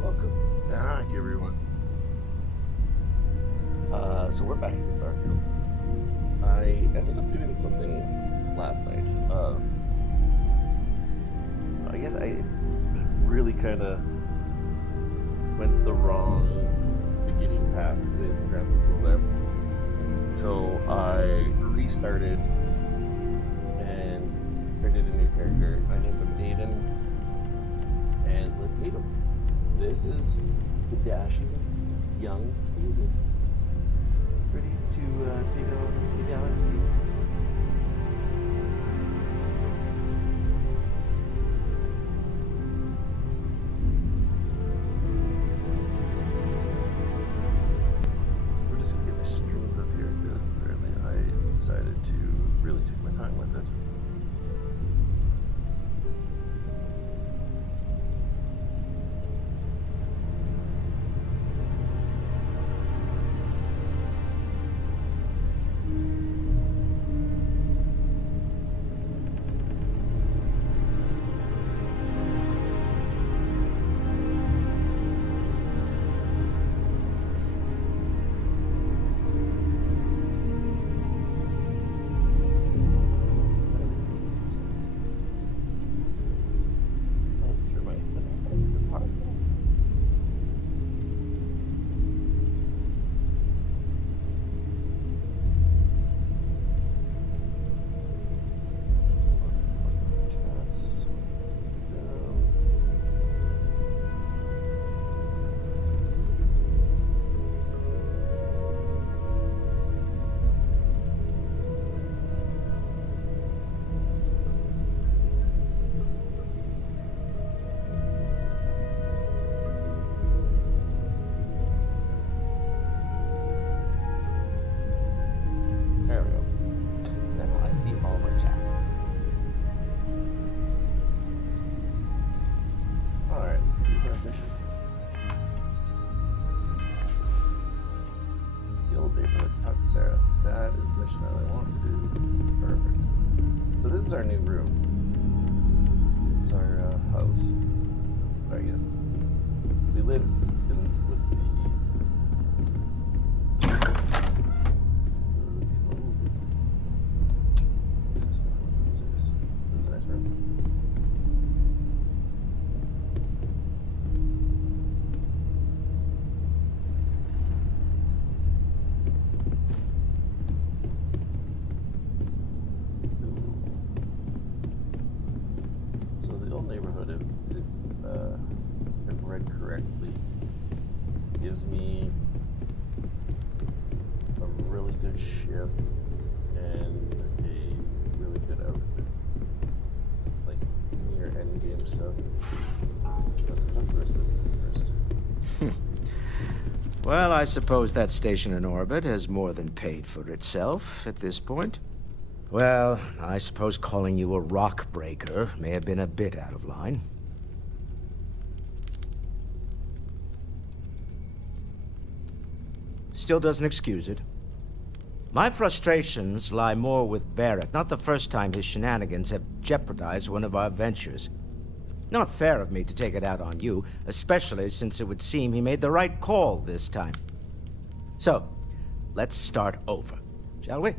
Welcome back, everyone. So we're back in Starfield. I ended up doing something last night. I guess I really kind of went the wrong beginning path with ground control there. So I restarted and created a new character. I named him Aiden, and let's meet him. This is the dashing young Aiden, ready to take on the galaxy. We're just gonna get a stream of characters. Apparently, I decided to really take my time with it. There we go. Now I see all my chat. Alright, this is our mission. The old neighborhood, talk to Sarah. That is the mission that I want to do. Perfect. So this is our new room. It's our house. I guess we live in with the What's this? What's this? This is a nice room. So the old neighborhood, if read correctly, gives me a really good ship and a really good outfit, like near end game stuff. Let's go to the rest of it first. Well, I suppose that station in orbit has more than paid for itself at this point. Well, I suppose calling you a rock breaker may have been a bit out of line. Still doesn't excuse it. My frustrations lie more with Barrett. Not the first time his shenanigans have jeopardized one of our ventures. Not fair of me to take it out on you, especially since it would seem he made the right call this time. So, let's start over, shall we?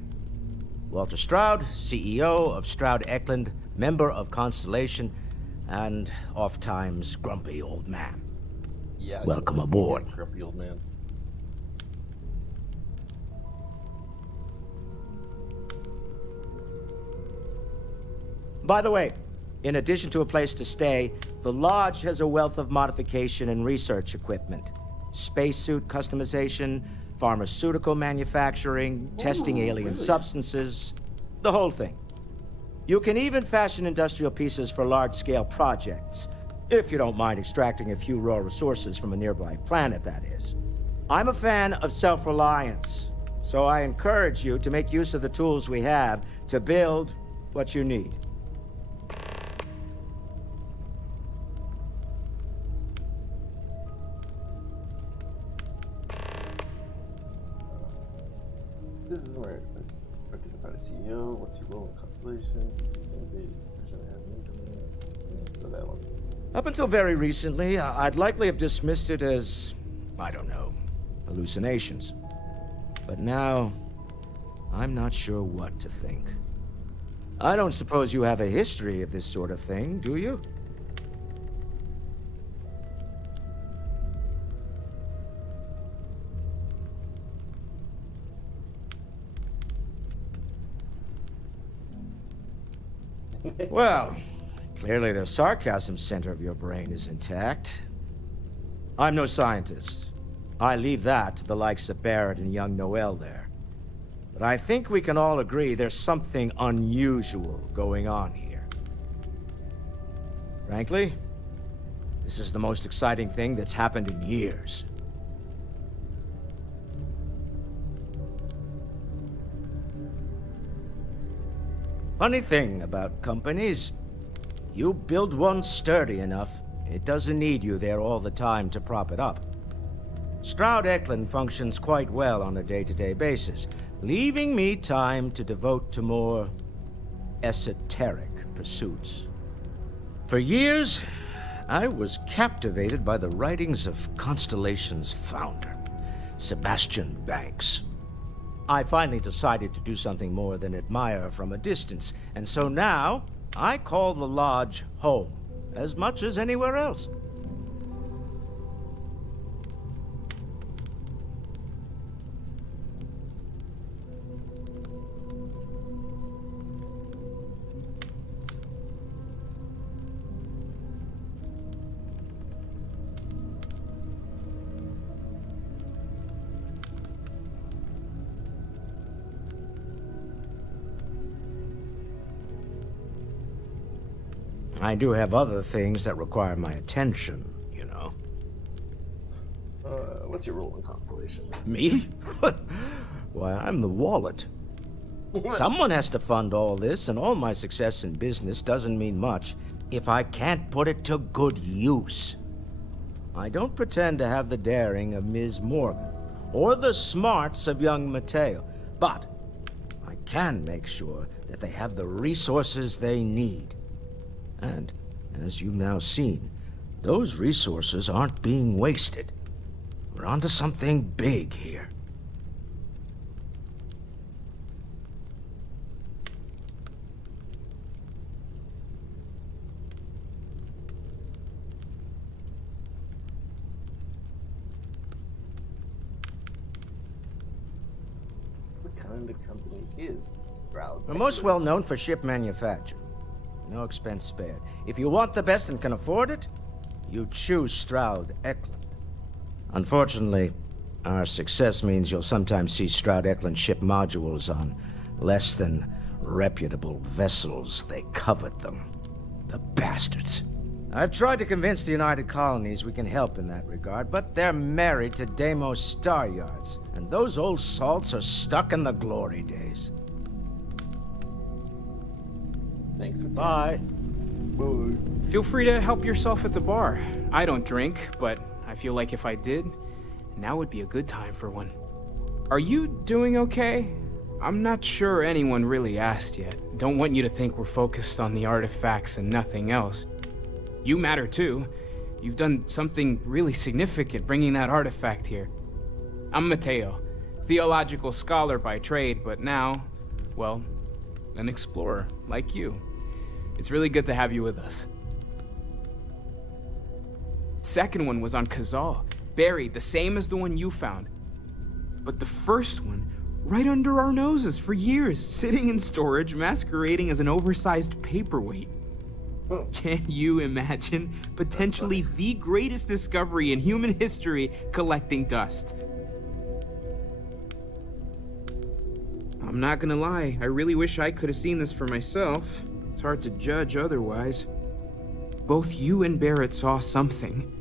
Walter Stroud, CEO of Stroud Eklund, member of Constellation, and oft-times grumpy old man. Yeah. Welcome aboard. Grumpy old man. By the way, in addition to a place to stay, the Lodge has a wealth of modification and research equipment. Spacesuit customization, pharmaceutical manufacturing, testing alien really? substances, the whole thing. You can even fashion industrial pieces for large-scale projects, if you don't mind extracting a few raw resources from a nearby planet, that is. I'm a fan of self-reliance, so I encourage you to make use of the tools we have to build what you need. This is where about a CEO. What's your role in Constellation? Let's go that one. Up until very recently, I'd likely have dismissed it as, I don't know, hallucinations. But now, I'm not sure what to think. I don't suppose you have a history of this sort of thing, do you? Well, clearly the sarcasm center of your brain is intact. I'm no scientist. I leave that to the likes of Barrett and young Noel there. But I think we can all agree there's something unusual going on here. Frankly, this is the most exciting thing that's happened in years. Funny thing about companies, you build one sturdy enough, it doesn't need you there all the time to prop it up. Stroud Eklund functions quite well on a day-to-day basis, leaving me time to devote to more esoteric pursuits. For years, I was captivated by the writings of Constellation's founder, Sebastian Banks. I finally decided to do something more than admire from a distance, and so now I call the lodge home as much as anywhere else. I do have other things that require my attention, you know. What's your role in Constellation? Me? Why, I'm the wallet. Someone has to fund all this, and all my success in business doesn't mean much if I can't put it to good use. I don't pretend to have the daring of Ms. Morgan, or the smarts of young Mateo, but I can make sure that they have the resources they need. And, as you've now seen, those resources aren't being wasted. We're onto something big here. What kind of company is Stroud? We're most well known for ship manufacture. No expense spared. If you want the best and can afford it, you choose Stroud Eklund. Unfortunately, our success means you'll sometimes see Stroud Eklund ship modules on less than reputable vessels. They covet them. The bastards. I've tried to convince the United Colonies we can help in that regard, but they're married to Deimos Star Yards, and those old salts are stuck in the glory days. Thanks for Bye. Bye. Feel free to help yourself at the bar. I don't drink, but I feel like if I did, now would be a good time for one. Are you doing okay? I'm not sure anyone really asked yet. Don't want you to think we're focused on the artifacts and nothing else. You matter too. You've done something really significant bringing that artifact here. I'm Mateo, theological scholar by trade, but now, well, an explorer like you. It's really good to have you with us. Second one was on Kazal, buried, the same as the one you found. But the first one, right under our noses for years, sitting in storage, masquerading as an oversized paperweight. Can you imagine potentially the greatest discovery in human history collecting dust? I'm not gonna lie, I really wish I could have seen this for myself. It's hard to judge otherwise. Both you and Barrett saw something.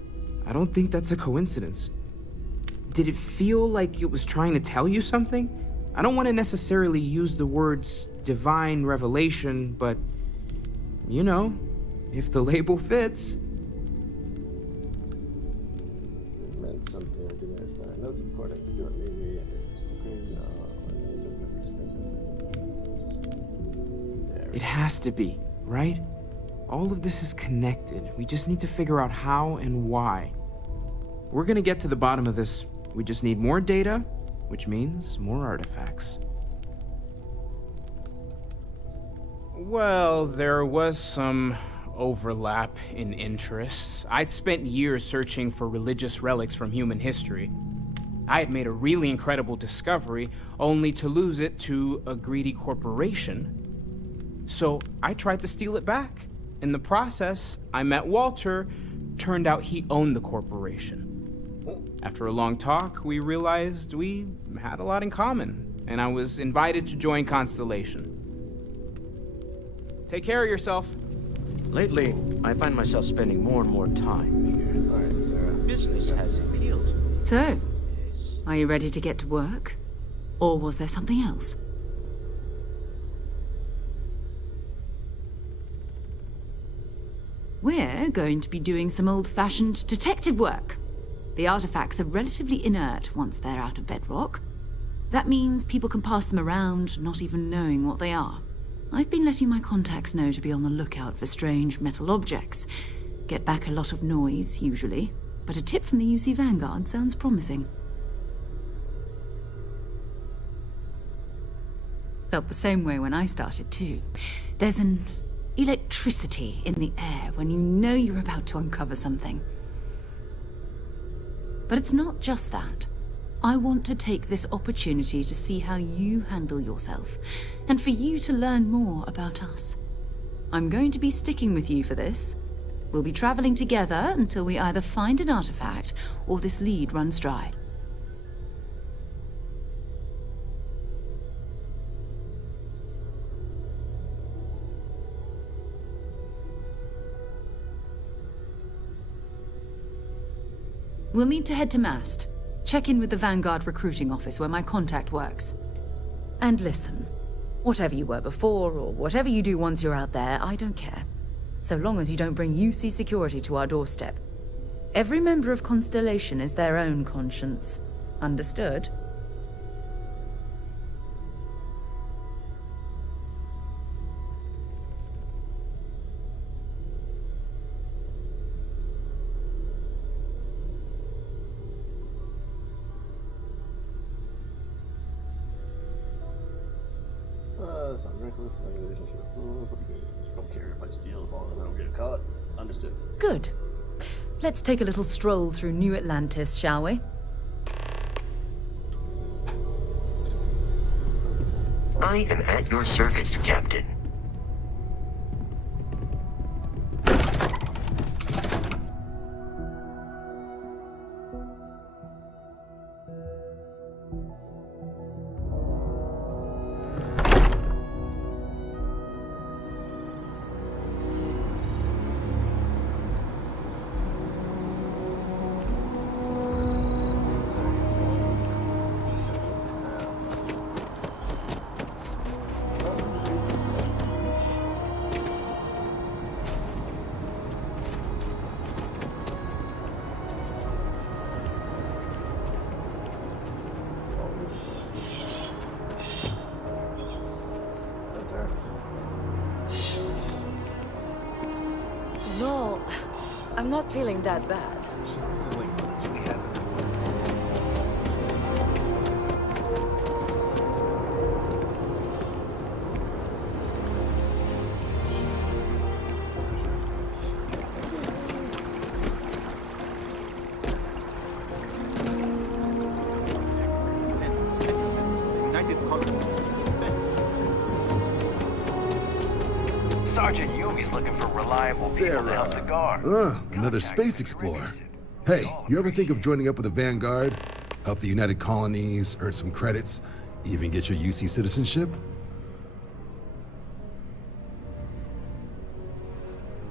I don't think that's a coincidence. Did it feel like it was trying to tell you something? I don't want to necessarily use the words divine revelation, but you know, if the label fits. It meant something I didn't understand. I know it's important to do it maybe. It has to be, right? All of this is connected. We just need to figure out how and why. We're gonna get to the bottom of this. We just need more data, which means more artifacts. Well, there was some overlap in interests. I'd spent years searching for religious relics from human history. I had made a really incredible discovery, only to lose it to a greedy corporation. So I tried to steal it back. In the process, I met Walter. Turned out he owned the corporation. After a long talk, we realized we had a lot in common, and I was invited to join Constellation. Take care of yourself. Lately, I find myself spending more and more time here. All right, Sarah. Business has appealed. So, are you ready to get to work? Or was there something else? We're going to be doing some old-fashioned detective work. The artifacts are relatively inert once they're out of bedrock. That means people can pass them around, not even knowing what they are. I've been letting my contacts know to be on the lookout for strange metal objects. Get back a lot of noise, usually, but a tip from the UC Vanguard sounds promising. Felt the same way when I started, too. There's an electricity in the air when you know you're about to uncover something. But it's not just that. I want to take this opportunity to see how you handle yourself, and for you to learn more about us. I'm going to be sticking with you for this. We'll be traveling together until we either find an artifact or this lead runs dry. We'll need to head to Mast. Check in with the Vanguard recruiting office where my contact works. And listen, whatever you were before, or whatever you do once you're out there, I don't care. So long as you don't bring UC security to our doorstep. Every member of Constellation is their own conscience. Understood? Sounds reckless. My relationship with fools. What do you mean? Don't care if I steal as long as I don't get caught. Understood. Good. Let's take a little stroll through New Atlantis, shall we? I am at your service, Captain. No, I'm not feeling that bad. She's like, do we have it? Sergeant Yumi's looking for reliable people to help the guard. Another space explorer. Hey, you ever think of joining up with the Vanguard? Help the United Colonies, earn some credits, even get your UC citizenship?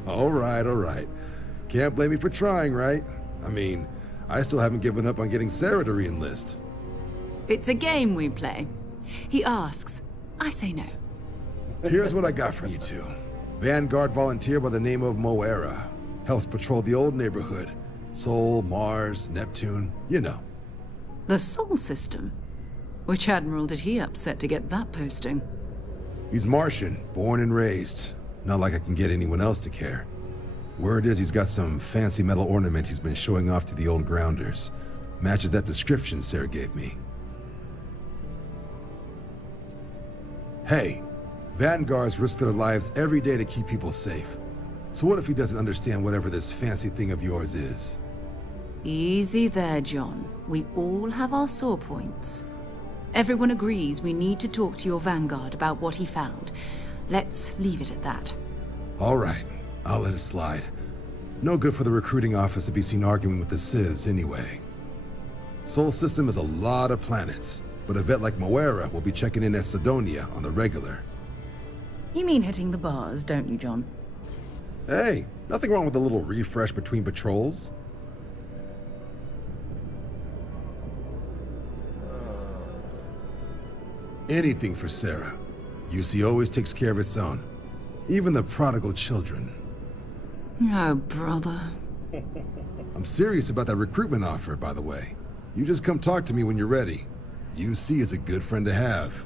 All right. Can't blame me for trying, right? I mean, I still haven't given up on getting Sarah to re-enlist. It's a game we play. He asks, I say no. Here's what I got for you two. Vanguard volunteer by the name of Moera. Helps patrol the old neighborhood. Sol, Mars, Neptune, you know. The Sol system? Which admiral did he upset to get that posting? He's Martian, born and raised. Not like I can get anyone else to care. Word is he's got some fancy metal ornament he's been showing off to the old grounders. Matches that description Sarah gave me. Hey, Vanguards risk their lives every day to keep people safe. So what if he doesn't understand whatever this fancy thing of yours is? Easy there, John. We all have our sore points. Everyone agrees we need to talk to your Vanguard about what he found. Let's leave it at that. All right, I'll let it slide. No good for the recruiting office to be seen arguing with the civs anyway. Sol System has a lot of planets, but a vet like Moera will be checking in at Sidonia on the regular. You mean hitting the bars, don't you, John? Hey, nothing wrong with a little refresh between patrols. Anything for Sarah. UC always takes care of its own. Even the prodigal children. Oh, brother. I'm serious about that recruitment offer, by the way. You just come talk to me when you're ready. UC is a good friend to have.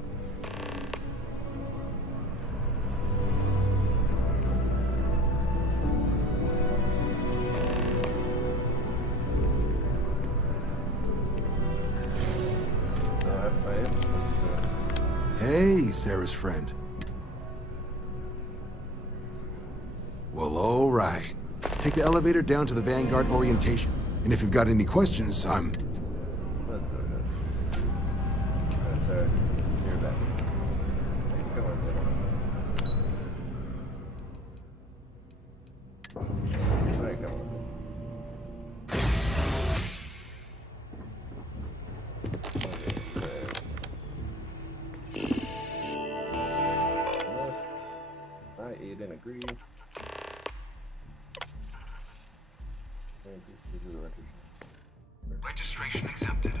Hey, Sarah's friend. Well, all right. Take the elevator down to the Vanguard orientation. And if you've got any questions, Let's go, guys. Alright, Sarah. You're back. Come on, baby. Alright, come on. Okay, let's... List. Alright, you didn't agree. Registration accepted.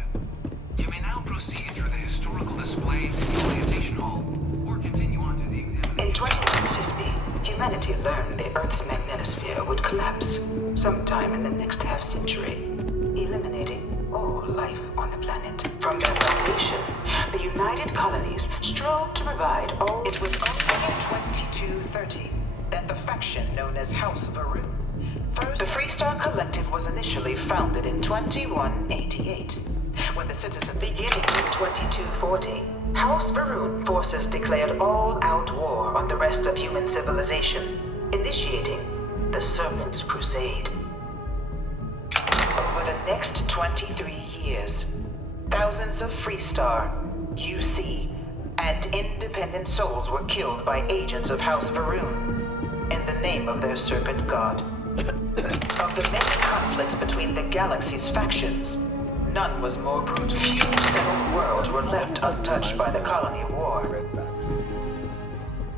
You may now proceed through the historical displays in the orientation hall, or continue on to the examination. In 2150, humanity learned the Earth's magnetosphere would collapse sometime in the next half-century, eliminating all life on the planet. From their foundation, the United Colonies strove to provide all... It was only in 2230 that the faction known as House Varun. First, the Freestar Collective was initially founded in 2188. When the citizens beginning in 2240, House Varun forces declared all-out war on the rest of human civilization, initiating the Serpent's Crusade. Over the next 23 years, thousands of Freestar, UC, and independent souls were killed by agents of House Varun in the name of their Serpent God. Of the many conflicts between the galaxy's factions, none was more brutal. Few settled worlds were left untouched by the colony war.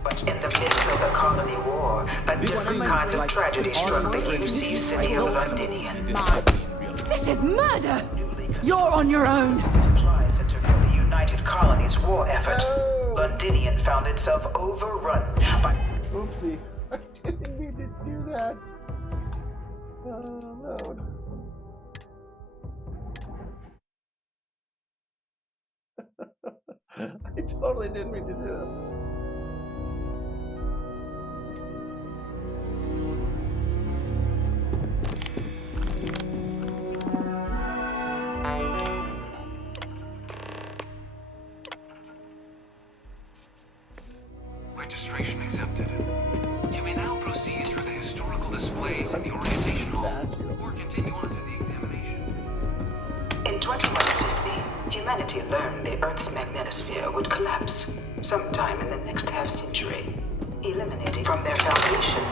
But in the midst of the colony war, a different kind of tragedy struck the UC city of Londinian. This is murder! You're on your own! Supply center for the United Colonies war effort. Londinian found itself overrun by... Oopsie. I didn't mean to do that. Oh, no. I totally didn't mean to do that. Registration accepted. You may now proceed through the historical displays in the orientation hall, or continue on to the examination. In 2150, humanity learned the Earth's magnetosphere would collapse sometime in the next half-century, eliminating from their foundation,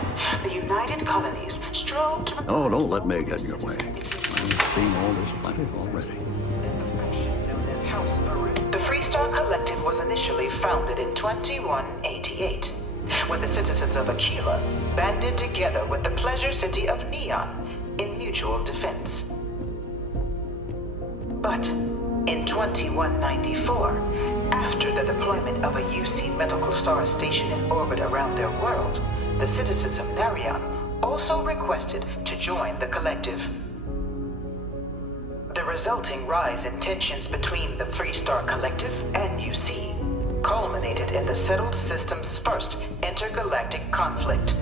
the United Colonies strove to... Oh, don't let me get in your way. I've seen all this plenty already. The faction known as House Varun. The Freestar Collective was initially founded in 2188, when the citizens of Aquila banded together with the pleasure city of Neon in mutual defense. But in 2194, after the deployment of a UC medical star station in orbit around their world, the citizens of Narion also requested to join the collective. The resulting rise in tensions between the Freestar Collective and UC culminated in the settled system's first intergalactic conflict,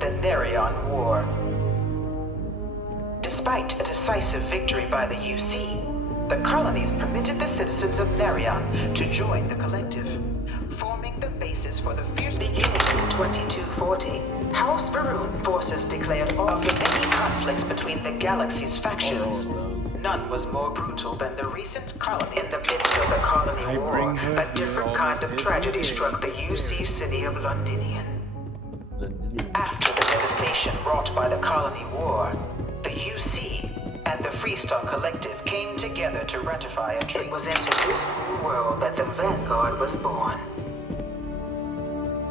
the Nerion War. Despite a decisive victory by the UC, the colonies permitted the citizens of Nerion to join the collective, forming the basis for the fierce beginning in 2240. House Varun forces declared all of the many conflicts between the galaxy's factions. None was more brutal than the recent colony. In the midst of the colony war, a different kind of tragedy struck the UC city of Londinian. After the devastation wrought by the colony war, the UC and the Freestar Collective came together to ratify a treaty. It was into this new world that the Vanguard was born.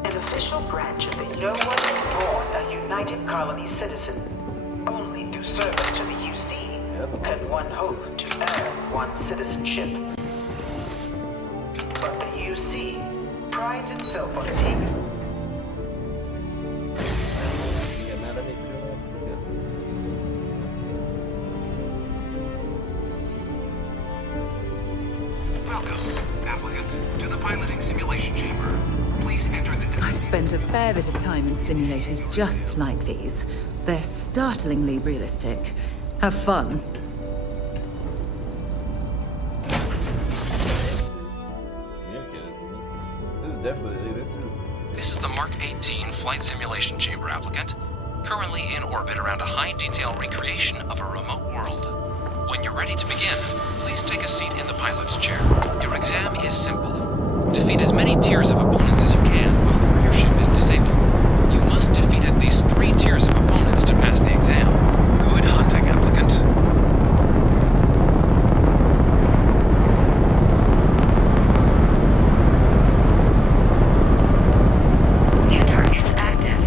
An official branch of the no one is born a United Colony citizen. Only through service to the UC can one hope to earn one's citizenship. But the UC prides itself on taking. Welcome, applicant, to the piloting simulation chamber. Please enter the... I've spent a fair bit of time in simulators just like these. They're startlingly realistic. Have fun. This is the Mark 18 Flight Simulation Chamber, applicant. Currently in orbit around a high-detail recreation of a remote world. When you're ready to begin, please take a seat in the pilot's chair. Your exam is simple. Defeat as many tiers of opponents as you can before your ship is disabled. You must defeat at least 3 tiers of opponents to pass the exam. Good hunting, applicant. New targets active.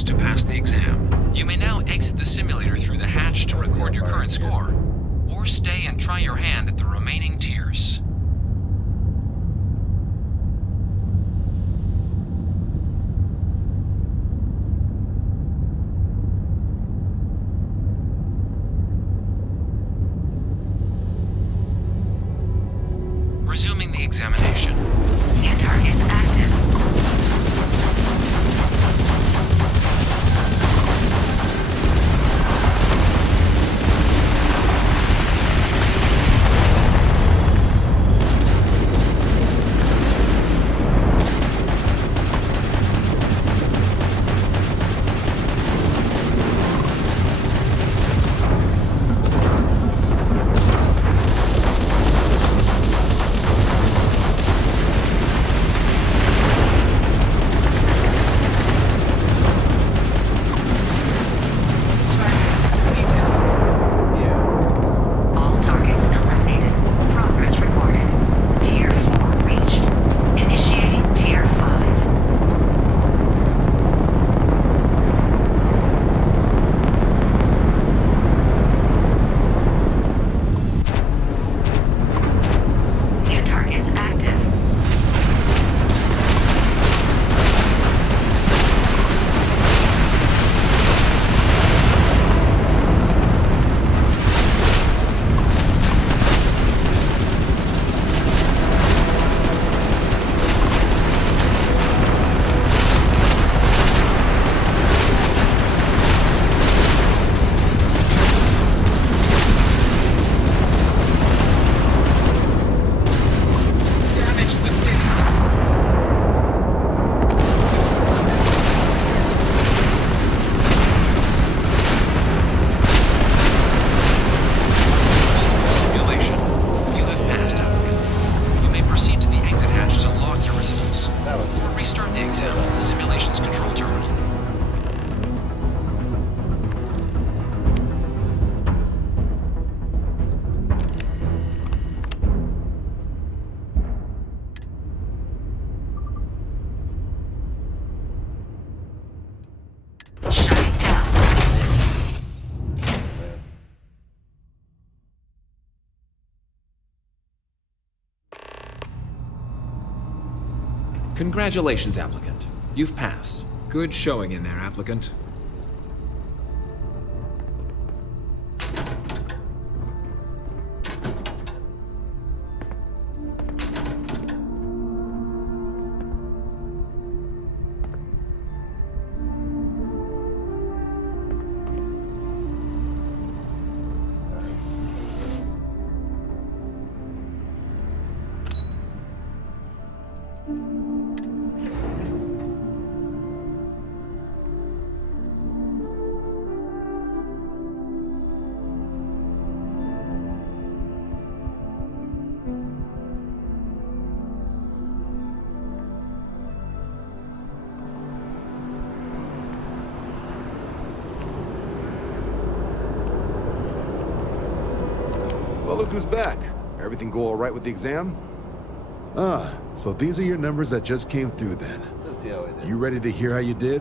passed to pass the exam. You may now exit the simulator through the hatch to record your current score, or stay and try your hand at the remaining tiers. Resuming the examination. New targets active. All targets eliminated. Progress recorded. Tier 4 reached. Initiating Tier 5. New targets active. Simulation. You have passed, applicant. You may proceed to the exit hatch to log your results, or restart the exam from the simulation's control terminal. Shutting down. Congratulations, applicant. You've passed. Good showing in there, applicant. Well, look who's back. Everything go all right with the exam? Ah, so these are your numbers that just came through then. Let's see how I did. You ready to hear how you did?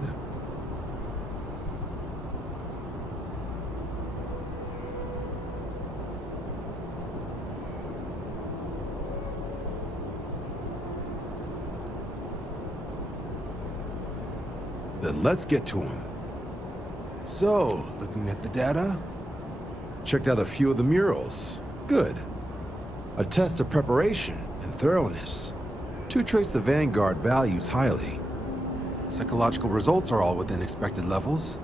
Then let's get to them. So, looking at the data, checked out a few of the murals. Good. A test of preparation and thoroughness. To trace the Vanguard values highly. Psychological results are all within expected levels.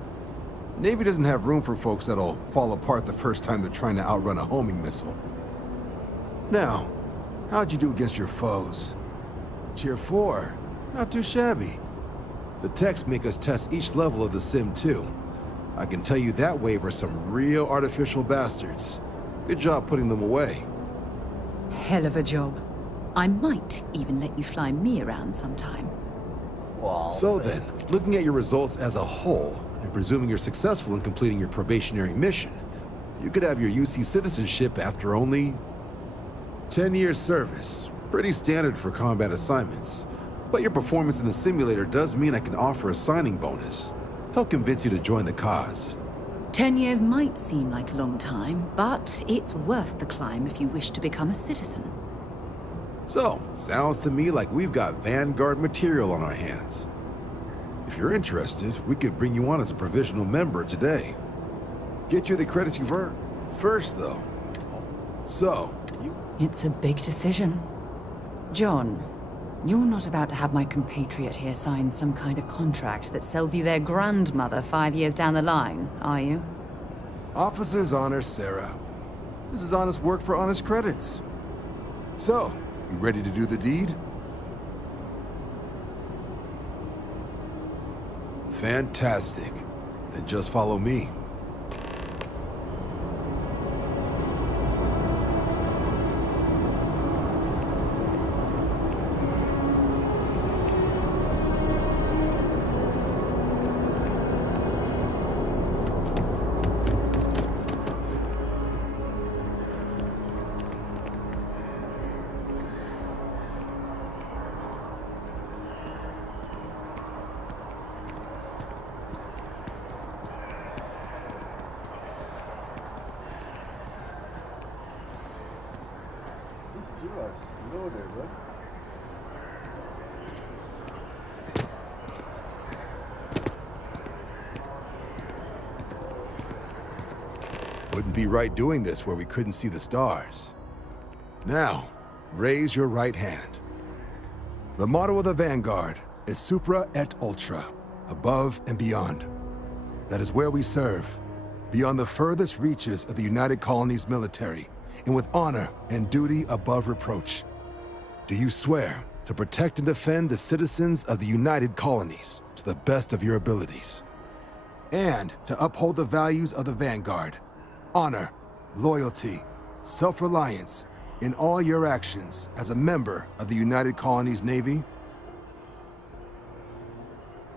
Navy doesn't have room for folks that'll fall apart the first time they're trying to outrun a homing missile. Now, how'd you do against your foes? Tier 4. Not too shabby. The techs make us test each level of the sim too. I can tell you that wave are some real artificial bastards. Good job putting them away. Hell of a job. I might even let you fly me around sometime. Wow. So then, looking at your results as a whole, and presuming you're successful in completing your probationary mission, you could have your UC citizenship after only 10 years service. Pretty standard for combat assignments. But your performance in the simulator does mean I can offer a signing bonus. help convince you to join the cause. 10 years might seem like a long time, but it's worth the climb if you wish to become a citizen. So, sounds to me like we've got Vanguard material on our hands. If you're interested, we could bring you on as a provisional member today. Get you the credits you've earned. First, though. So, It's a big decision. John, you're not about to have my compatriot here sign some kind of contract that sells you their grandmother 5 years down the line, are you? Officer's honor, Sarah. This is honest work for honest credits. So, you ready to do the deed? Fantastic. Then just follow me. You are slow there, bro. Wouldn't be right doing this where we couldn't see the stars. Now, raise your right hand. The motto of the Vanguard is Supra et Ultra, above and beyond. That is where we serve, beyond the furthest reaches of the United Colonies military, and with honor and duty above reproach. Do you swear to protect and defend the citizens of the United Colonies to the best of your abilities? And to uphold the values of the Vanguard, honor, loyalty, self-reliance, in all your actions as a member of the United Colonies Navy?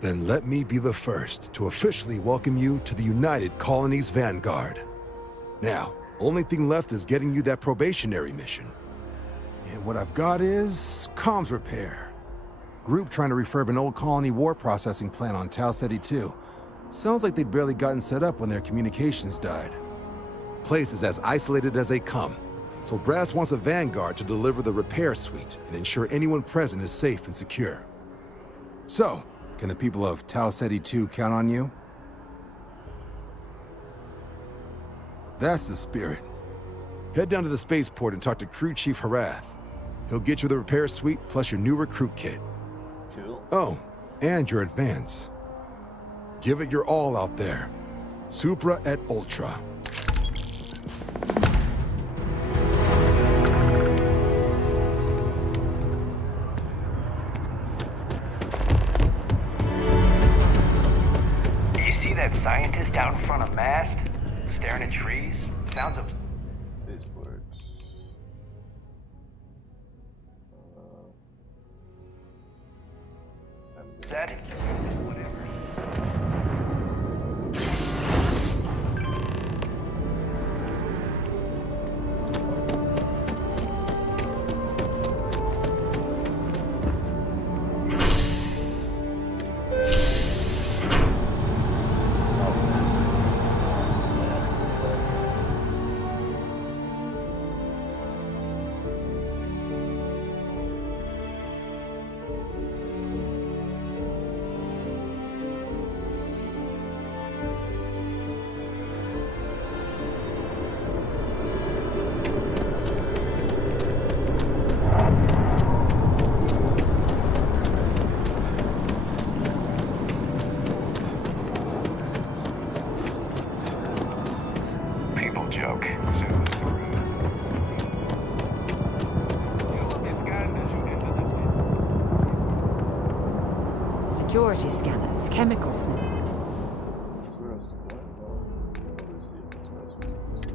Then let me be the first to officially welcome you to the United Colonies Vanguard. Now, only thing left is getting you that probationary mission. And what I've got is comms repair. Group trying to refurb an old colony war processing plant on Tau Ceti 2. Sounds like they'd barely gotten set up when their communications died. Place is as isolated as they come, so Brass wants a Vanguard to deliver the repair suite and ensure anyone present is safe and secure. So, can the people of Tau Ceti 2 count on you? That's the spirit. Head down to the spaceport and talk to Crew Chief Harath. He'll get you the repair suite plus your new recruit kit. Cool. Oh, and your advance. Give it your all out there. Supra et Ultra. You see that scientist out in front of mast? Staring at trees? Sounds of... Spaceports. Set. Whatever. Joke. Security scanners, chemical sniff. Is this where I was going? No. Let's see if this is where I was supposed to go.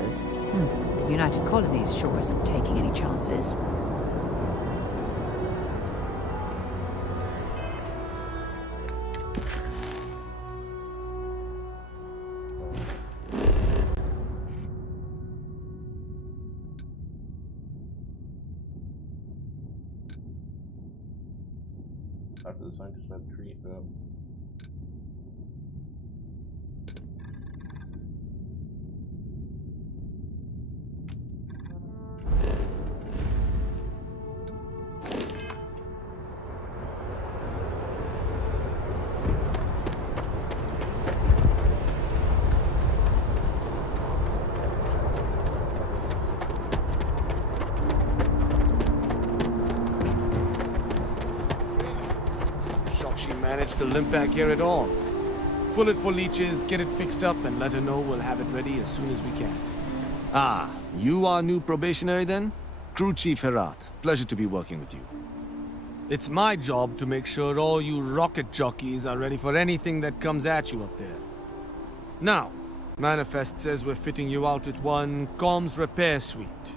Those, the United Colonies sure isn't taking any chances. Talk to the scientist about the tree. She managed to limp back here at all. Pull it for leeches, get it fixed up, and let her know we'll have it ready as soon as we can. Ah, you are new probationary then? Crew Chief Herat. Pleasure to be working with you. It's my job to make sure all you rocket jockeys are ready for anything that comes at you up there. Now, Manifest says we're fitting you out with one comms repair suite.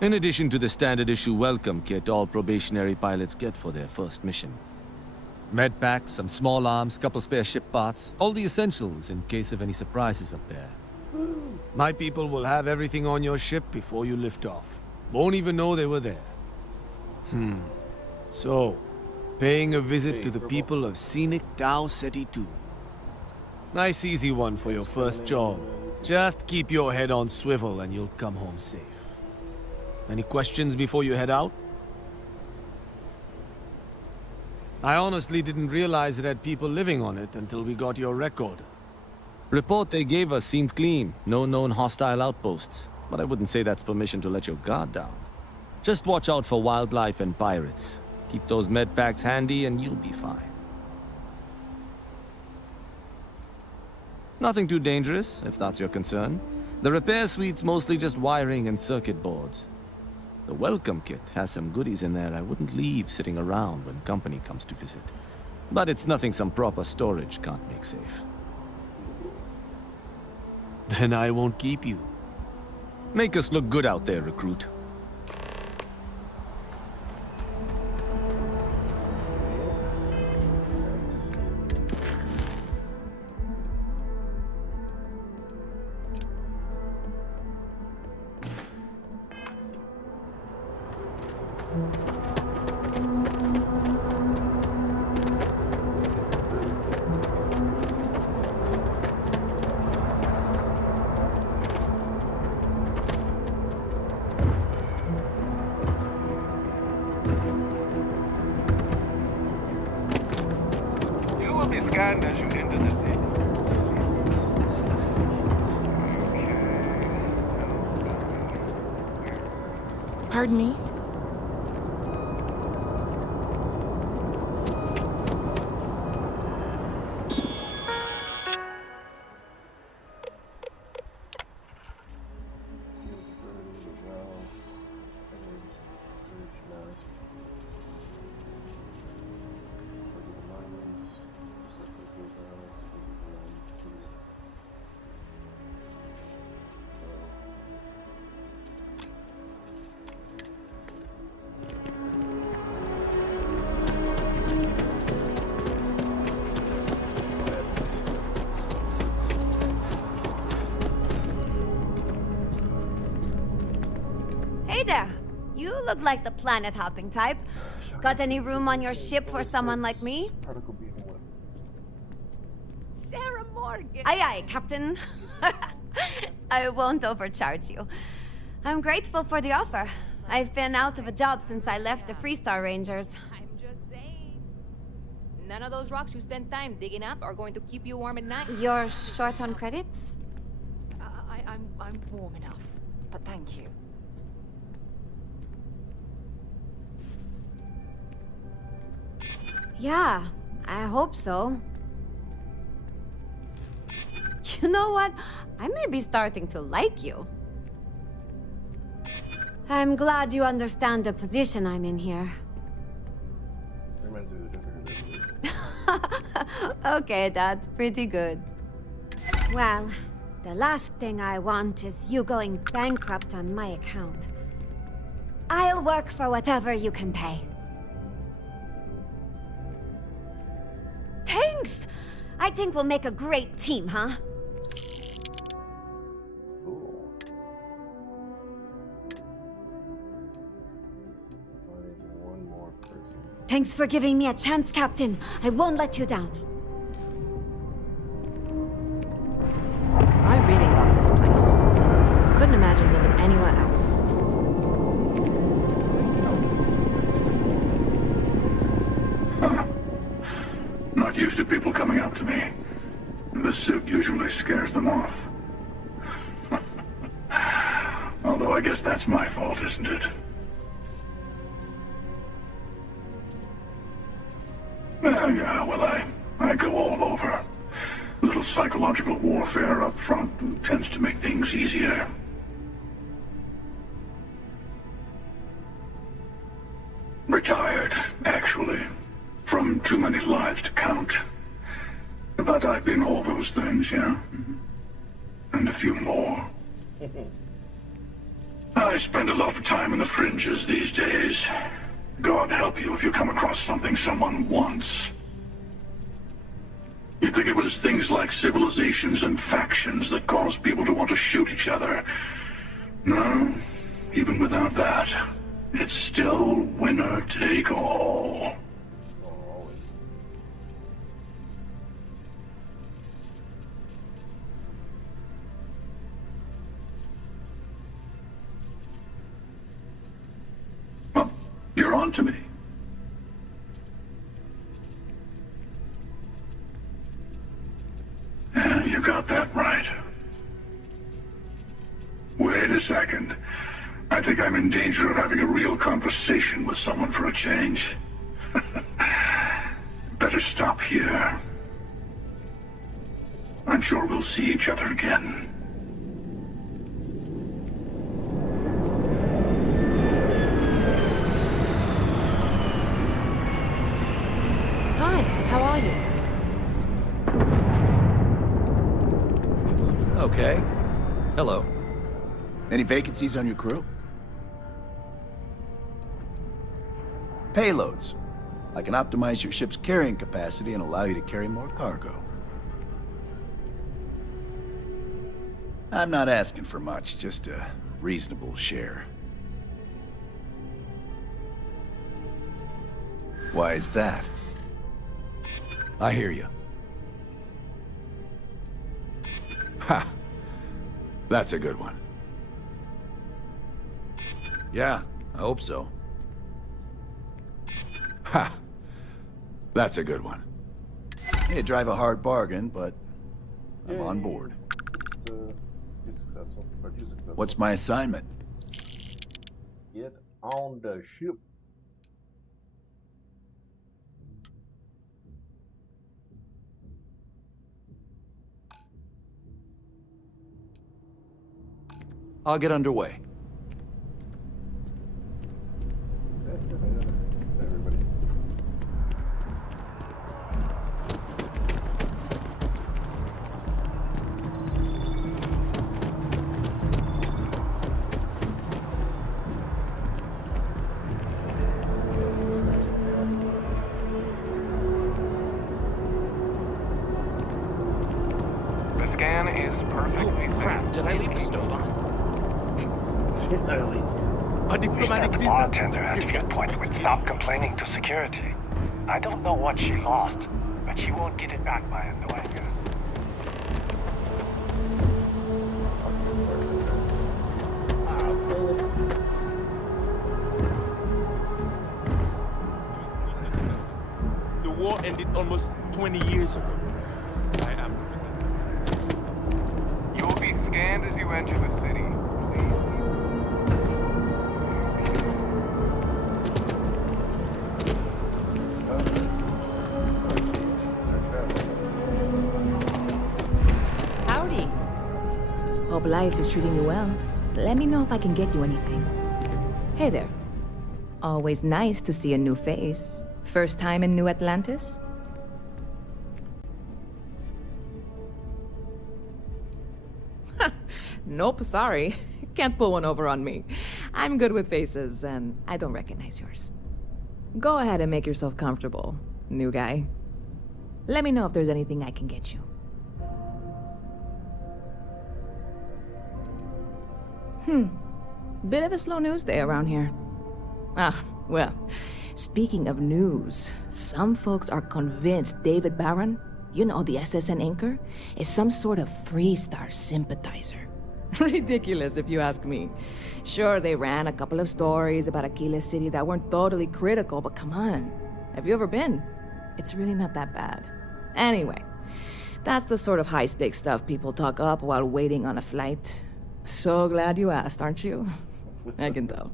In addition to the standard issue welcome kit all probationary pilots get for their first mission. Med packs, some small arms, couple spare ship parts, all the essentials in case of any surprises up there. My people will have everything on your ship before you lift off. Won't even know they were there. So, paying a visit to the people of scenic Tau Ceti 2. Nice easy one for your first job. Just keep your head on swivel and you'll come home safe. Any questions before you head out? I honestly didn't realize it had people living on it until we got your record. Report they gave us seemed clean. No known hostile outposts. But I wouldn't say that's permission to let your guard down. Just watch out for wildlife and pirates. Keep those med packs handy and you'll be fine. Nothing too dangerous, if that's your concern. The repair suite's mostly just wiring and circuit boards. The welcome kit has some goodies in there I wouldn't leave sitting around when company comes to visit. But it's nothing some proper storage can't make safe. Then I won't keep you. Make us look good out there, recruit. You will be scanned as you enter the city. Pardon me? Hey there! You look like the planet-hopping type. Got any room on your ship for someone like me? Sarah Morgan! Aye aye, Captain. I won't overcharge you. I'm grateful for the offer. I've been out of a job since I left the Freestar Rangers. I'm just saying. None of those rocks you spend time digging up are going to keep you warm at night. You're short on credits? I'm warm enough, but thank you. Yeah, I hope so. You know what? I may be starting to like you. I'm glad you understand the position I'm in here. Okay, that's pretty good. Well, the last thing I want is you going bankrupt on my account. I'll work for whatever you can pay. Thanks! I think we'll make a great team, huh? Cool. Find one more person. Thanks for giving me a chance, Captain. I won't let you down. I really love this place. Couldn't imagine living anywhere else. Not used to people coming up to me. The suit usually scares them off. Although I guess that's my fault, isn't it? Yeah, well, I go all over. A little psychological warfare up front tends to make things easier. Retired, actually. From too many lives to count. But I've been all those things, yeah? And a few more. I spend a lot of time in the fringes these days. God help you if you come across something someone wants. You'd think it was things like civilizations and factions that cause people to want to shoot each other. No, even without that, it's still winner take all. Always. You're on to me. Yeah, you got that right. Wait a second. I think I'm in danger of having a real conversation with someone for a change. Better stop here. I'm sure we'll see each other again. Hi, how are you? Okay. Hello. Any vacancies on your crew? Payloads. I can optimize your ship's carrying capacity and allow you to carry more cargo. I'm not asking for much, just a reasonable share. Why is that? I hear you. Ha! That's a good one. Yeah, I hope so. Ha! That's a good one. You drive a hard bargain, but I'm on board. You're successful. Or too successful. What's my assignment? Get on the ship. I'll get underway. Everybody. The scan is perfectly safe. Crap, did I leave the stove on? A diplomatic visa? The bartender at Viewpoint would stop complaining to security. I don't know what she lost, but she won't get it back by a no, I guess. The war ended almost 20 years ago. I am. You will be scanned as you enter the city. Howdy. Hope life is treating you well. Let me know if I can get you anything. Hey there. Always nice to see a new face. First time in New Atlantis? Nope, sorry. Can't pull one over on me. I'm good with faces, and I don't recognize yours. Go ahead and make yourself comfortable, new guy. Let me know if there's anything I can get you. Bit of a slow news day around here. Ah, well, speaking of news, some folks are convinced David Barron, you know, the SSN anchor, is some sort of Freestar sympathizer. Ridiculous, if you ask me. Sure, they ran a couple of stories about Aquila City that weren't totally critical, but come on. Have you ever been? It's really not that bad. Anyway, that's the sort of high-stakes stuff people talk up while waiting on a flight. So glad you asked, aren't you? I can tell.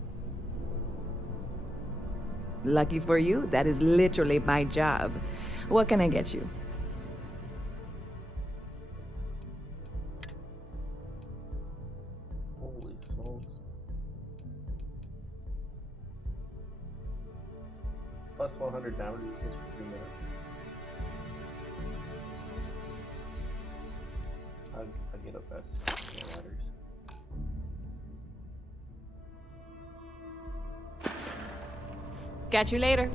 Lucky for you, that is literally my job. What can I get you? Holy smokes. Plus 100 damage resist for 2 minutes. I'll get up as ladders. Catch you later.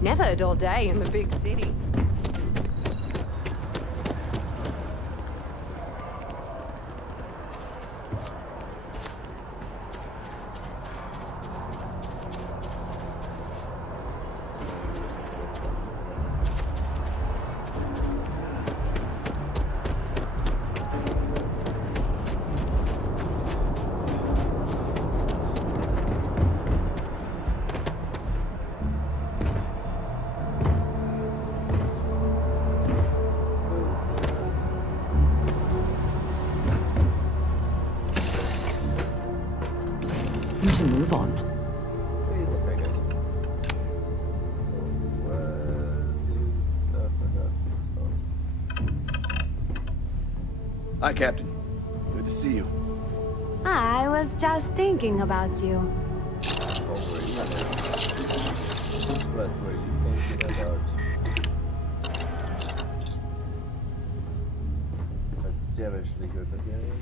Never a dull day in the big city. Need to move on. Hey, look, I guess. What is the stuff I got installed? Hi, Captain. Good to see you. I was just thinking about you. Oh, were you there? What were you thinking about? A devilishly good again.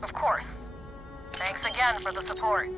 Of course. Thanks again. can for the support.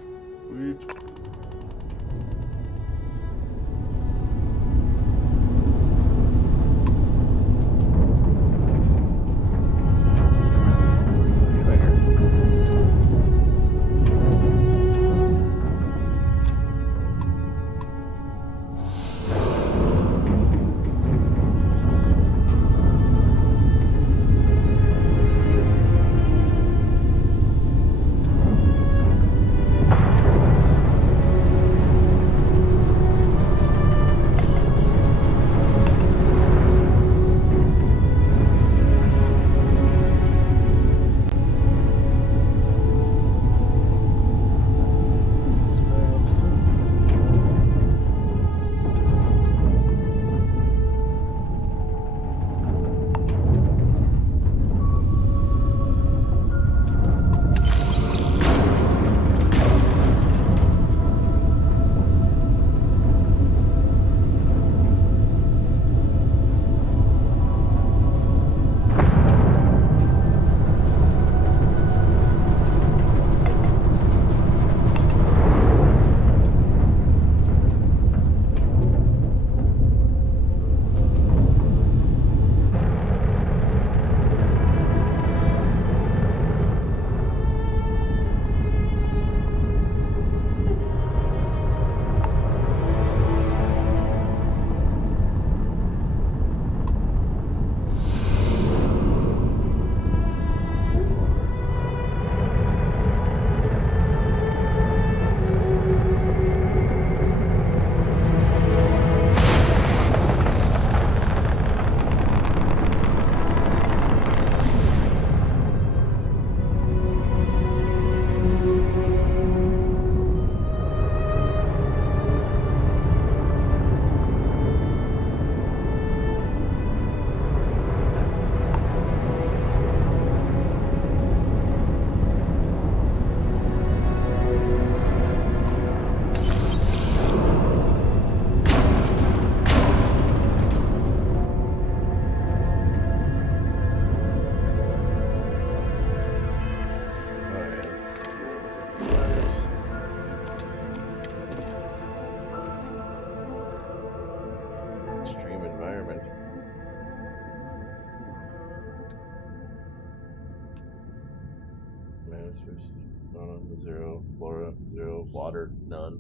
Zero, flora, zero, water, none.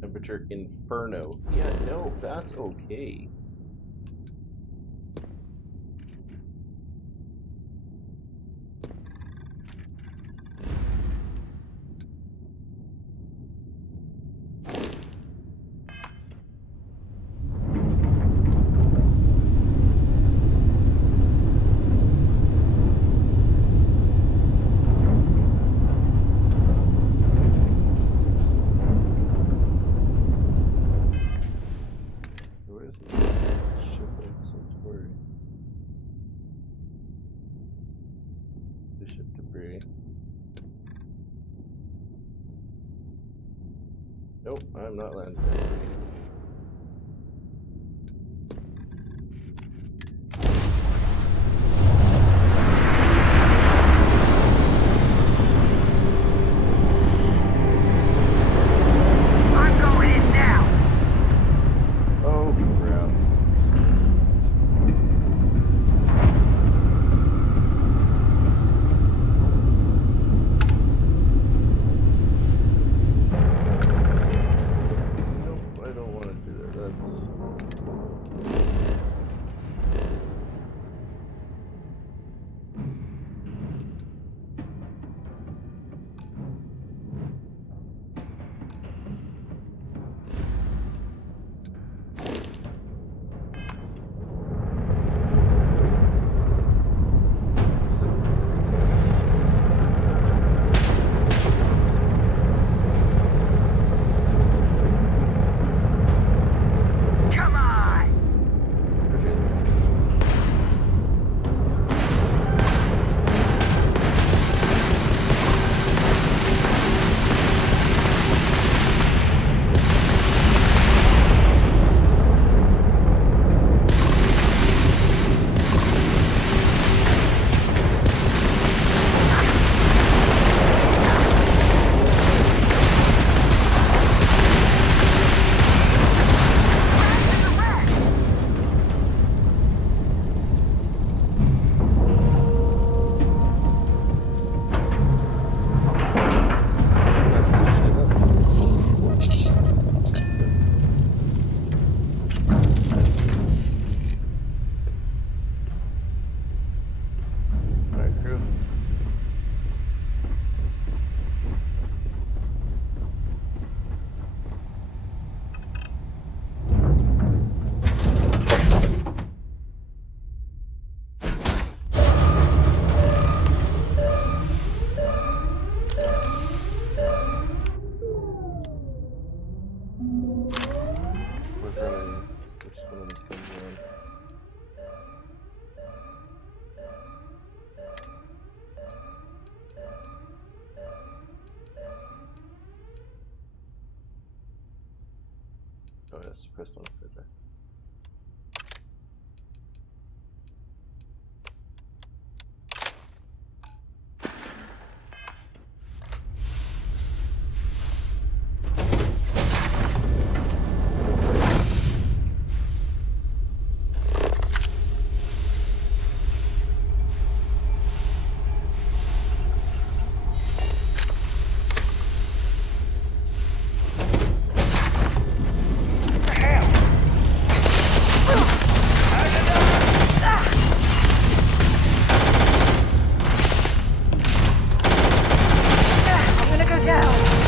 Temperature, inferno. Yeah, no, that's okay. Nope, I'm not landing there. I'm going in now. Oh, crap. Nope, I don't want Oh, yes, press one right there. Up.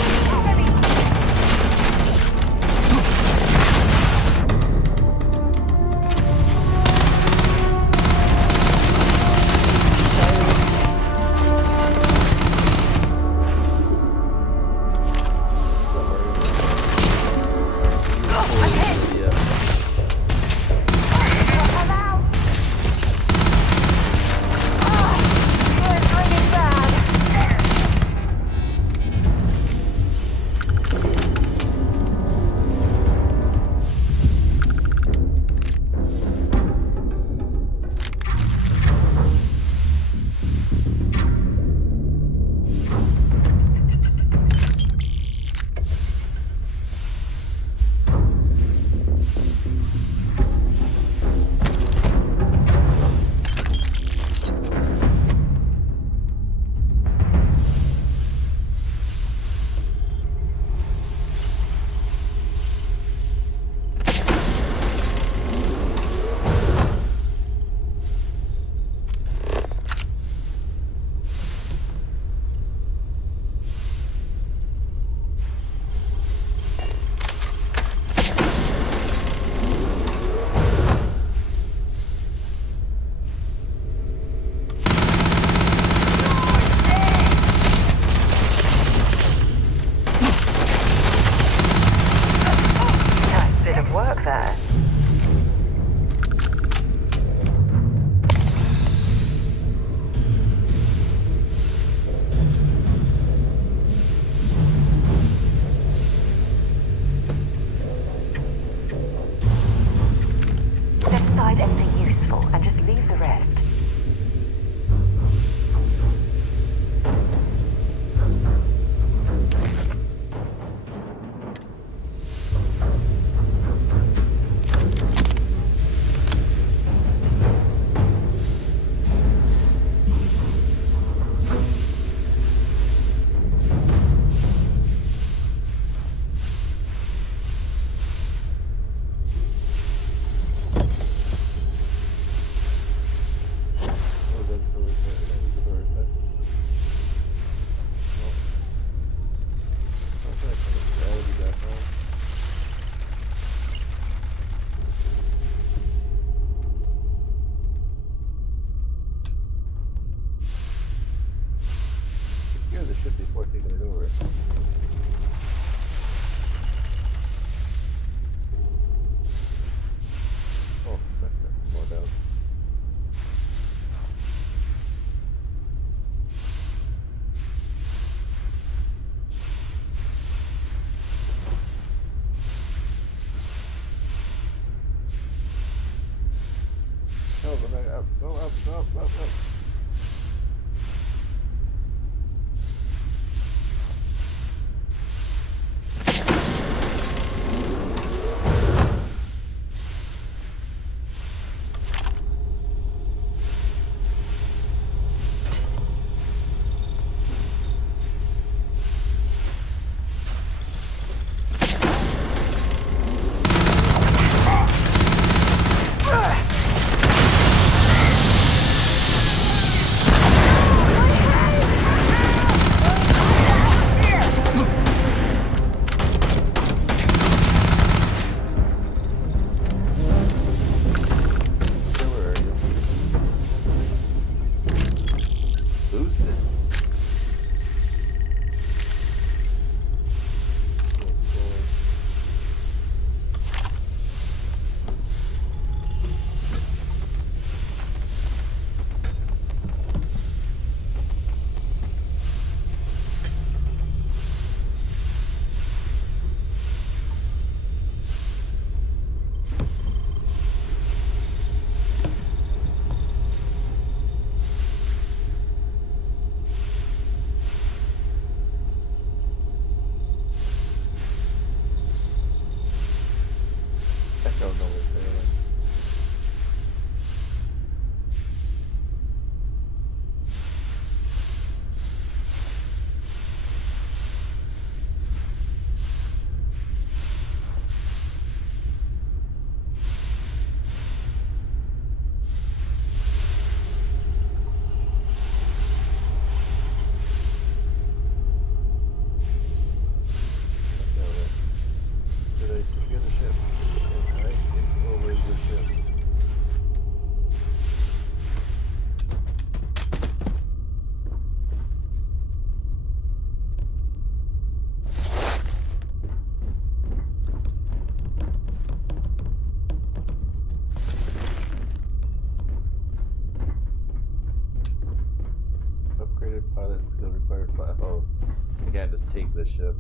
just take this ship.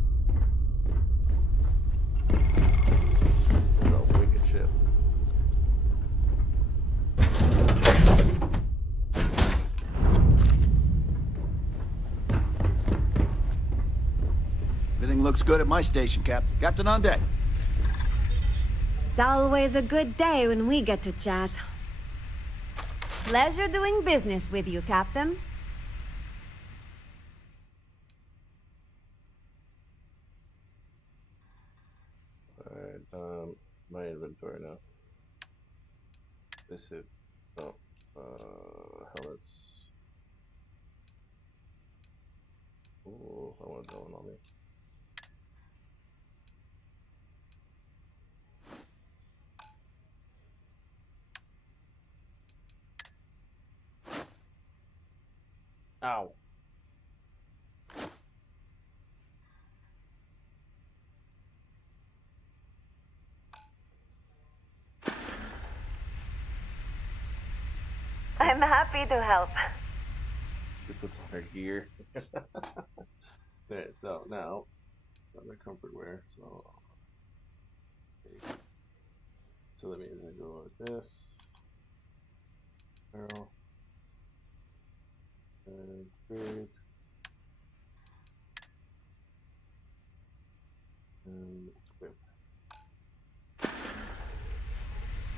It's a wicked ship. Everything looks good at my station, Captain. Captain on deck. It's always a good day when we get to chat. Pleasure doing business with you, Captain. Alright, my inventory now. This it. Oh, helmets. Oh, I want going on me. Ow. I'm happy to help. She puts on her gear. Okay, so now, got my comfort wear, so. Okay. So that means I go like this. Barrel. And trade. And equip.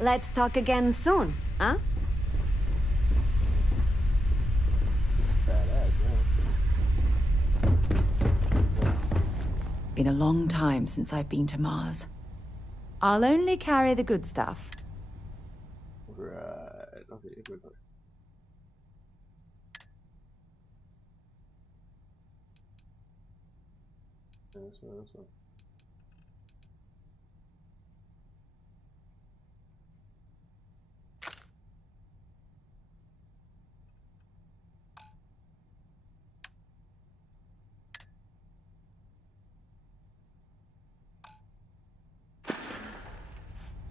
Let's talk again soon, huh? Badass, yeah. Been a long time since I've been to Mars. I'll only carry the good stuff. Right. Okay, equip. This one, this one.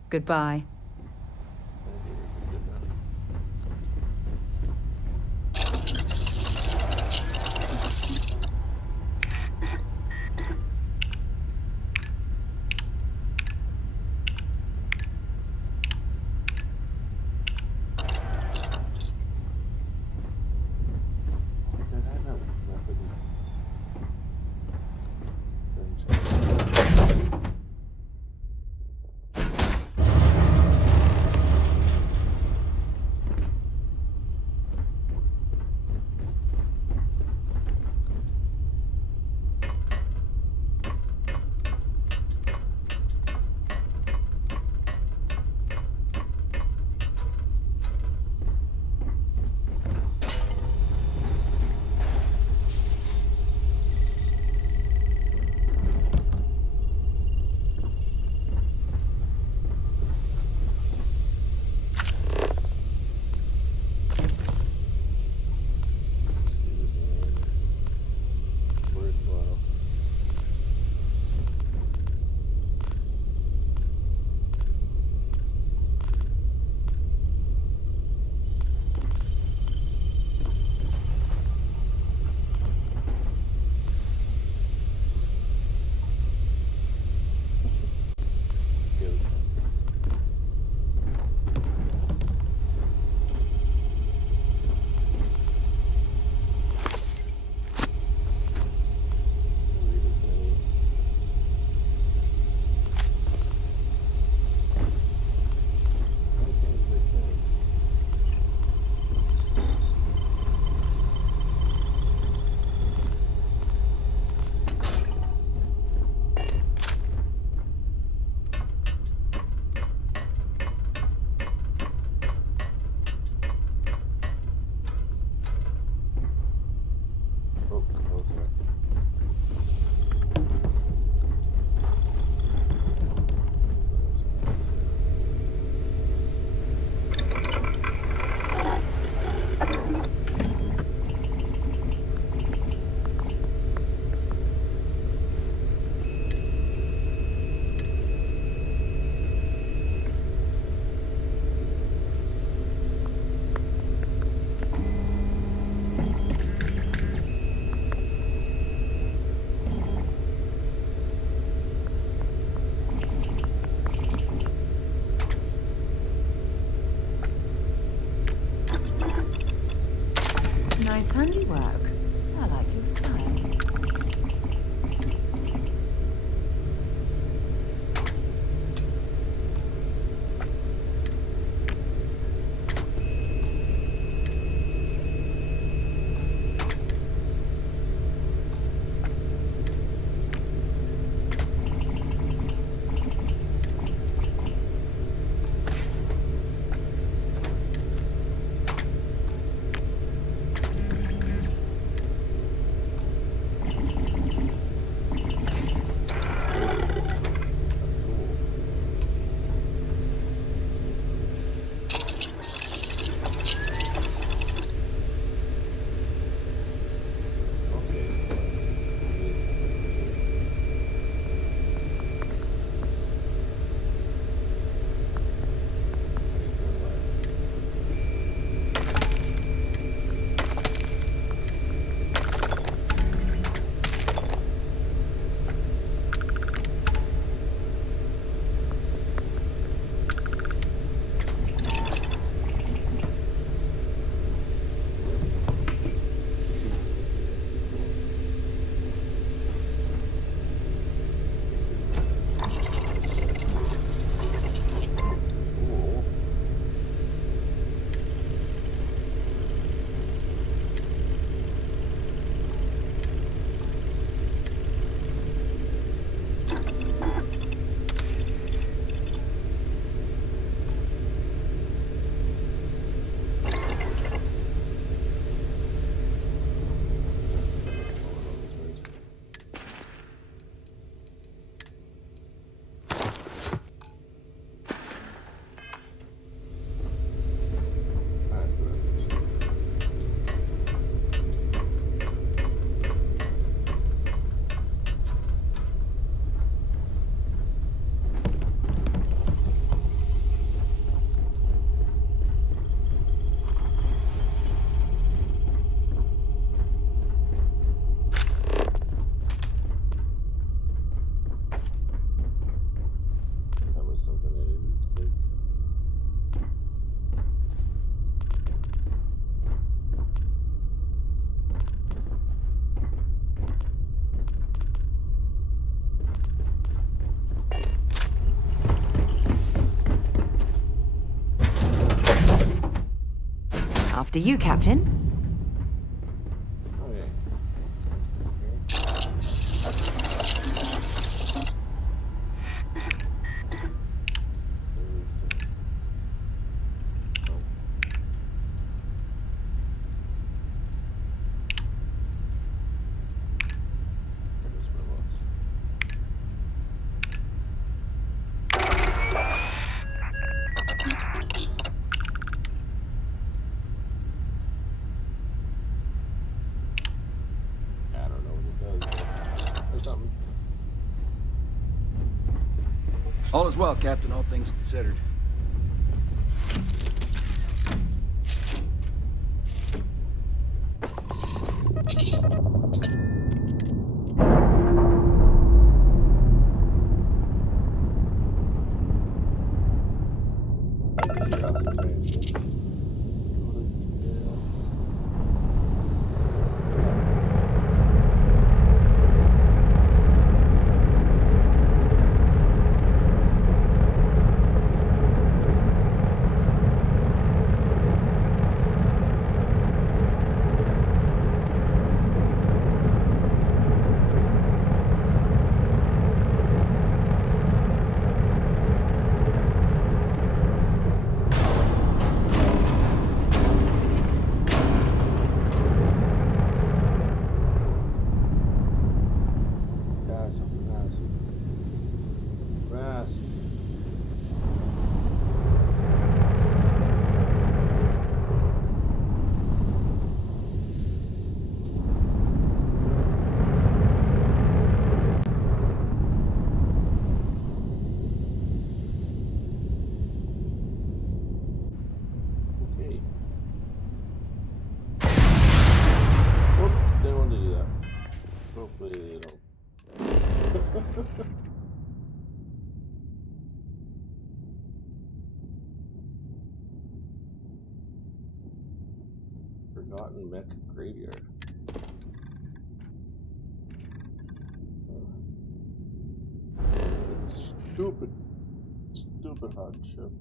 Goodbye. After you, Captain. Okay. I don't know what it does, but it's something. All is well, Captain, all things considered. Hopefully they don't. Forgotten mech graveyard. Stupid hot ship.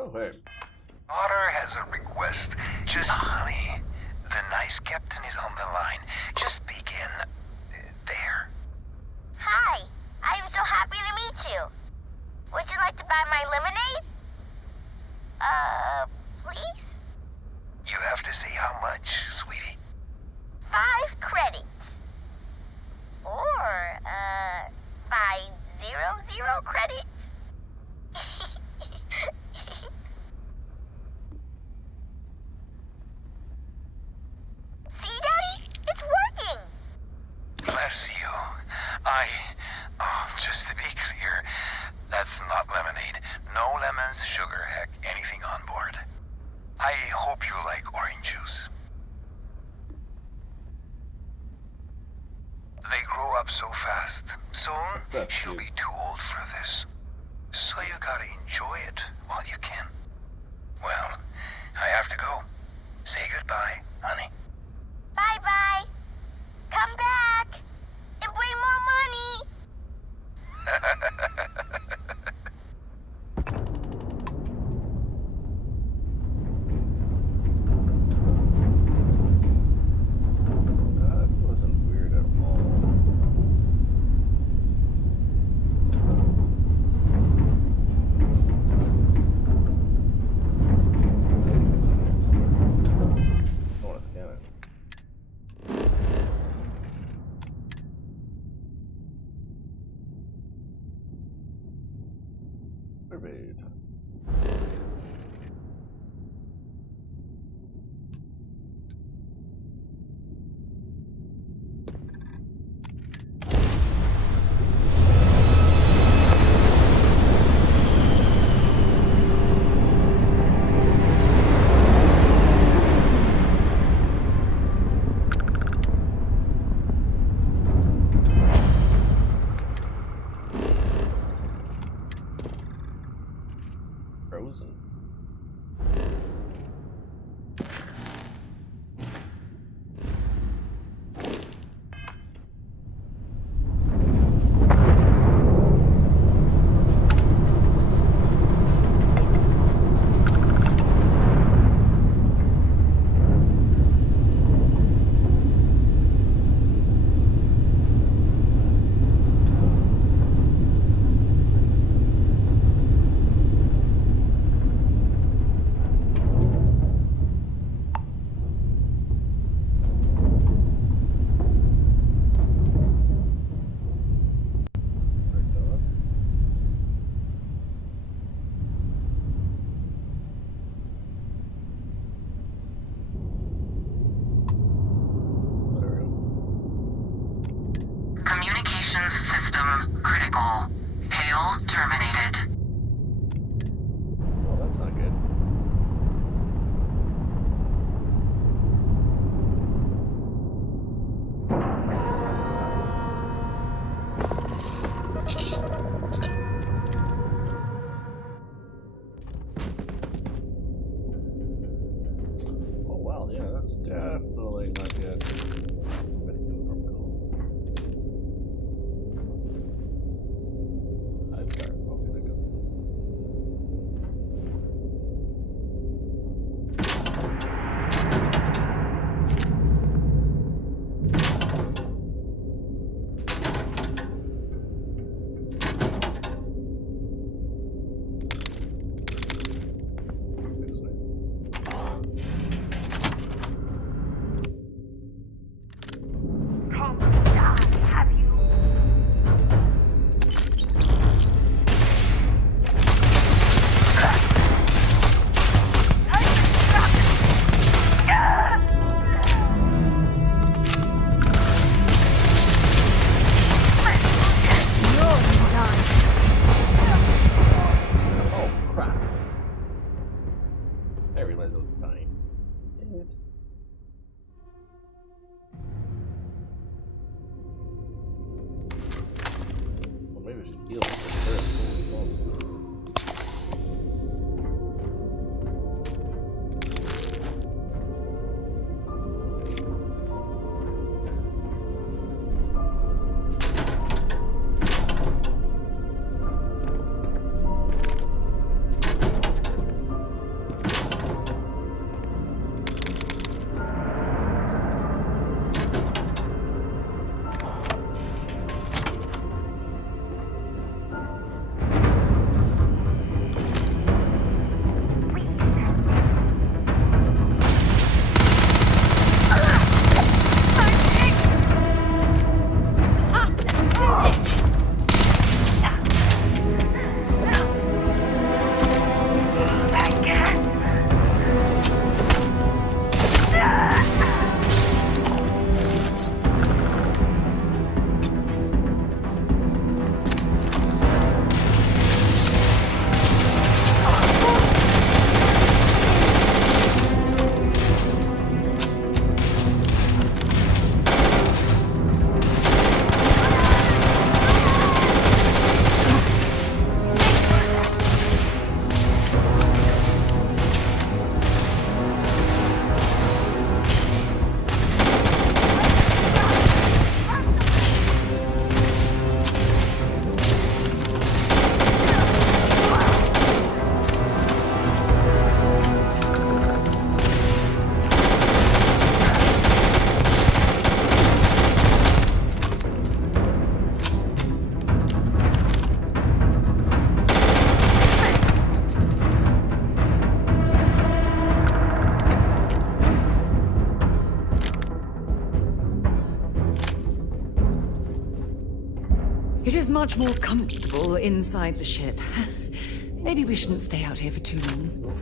Oh, hey. Otter has a request. Just, honey, the nice captain is on the line. Just begin there. Hi, I'm so happy to meet you. Would you like to buy my lemonade? Please? You have to say how much, sweetie. 5 credits. Or, 500 credits. See, Daddy? It's working! Bless you. Just to be clear, that's not lemonade. No lemons, sugar, heck, anything on board. I hope you like orange juice. They grow up so fast. Soon, she'll be too old for this. So you gotta enjoy it while you can. Well, I have to go. Say goodbye, honey. Bye-bye. Come back. And bring more money. That wasn't weird at all. I want to scan it. Surveyed. Frozen. Communications system critical. Hail terminated. Well, that's not good. Oh wow, yeah, that's definitely not good. I'm sorry. Okay, go. Oh crap! I realized I was dying. Dang it. Well, maybe I should heal first. Holy smokes. It is much more comfortable inside the ship. Maybe we shouldn't stay out here for too long.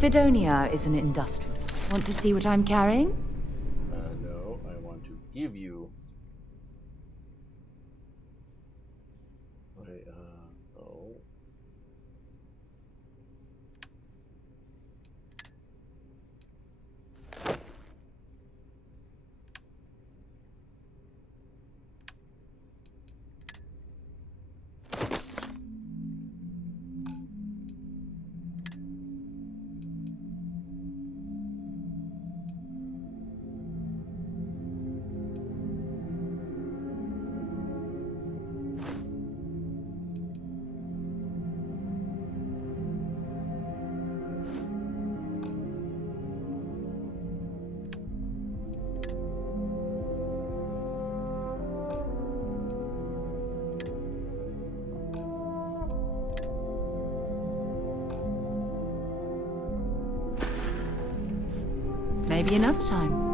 Sidonia is an industrial. Want to see what I'm carrying? No, I want to give you. Okay, oh. Maybe another time.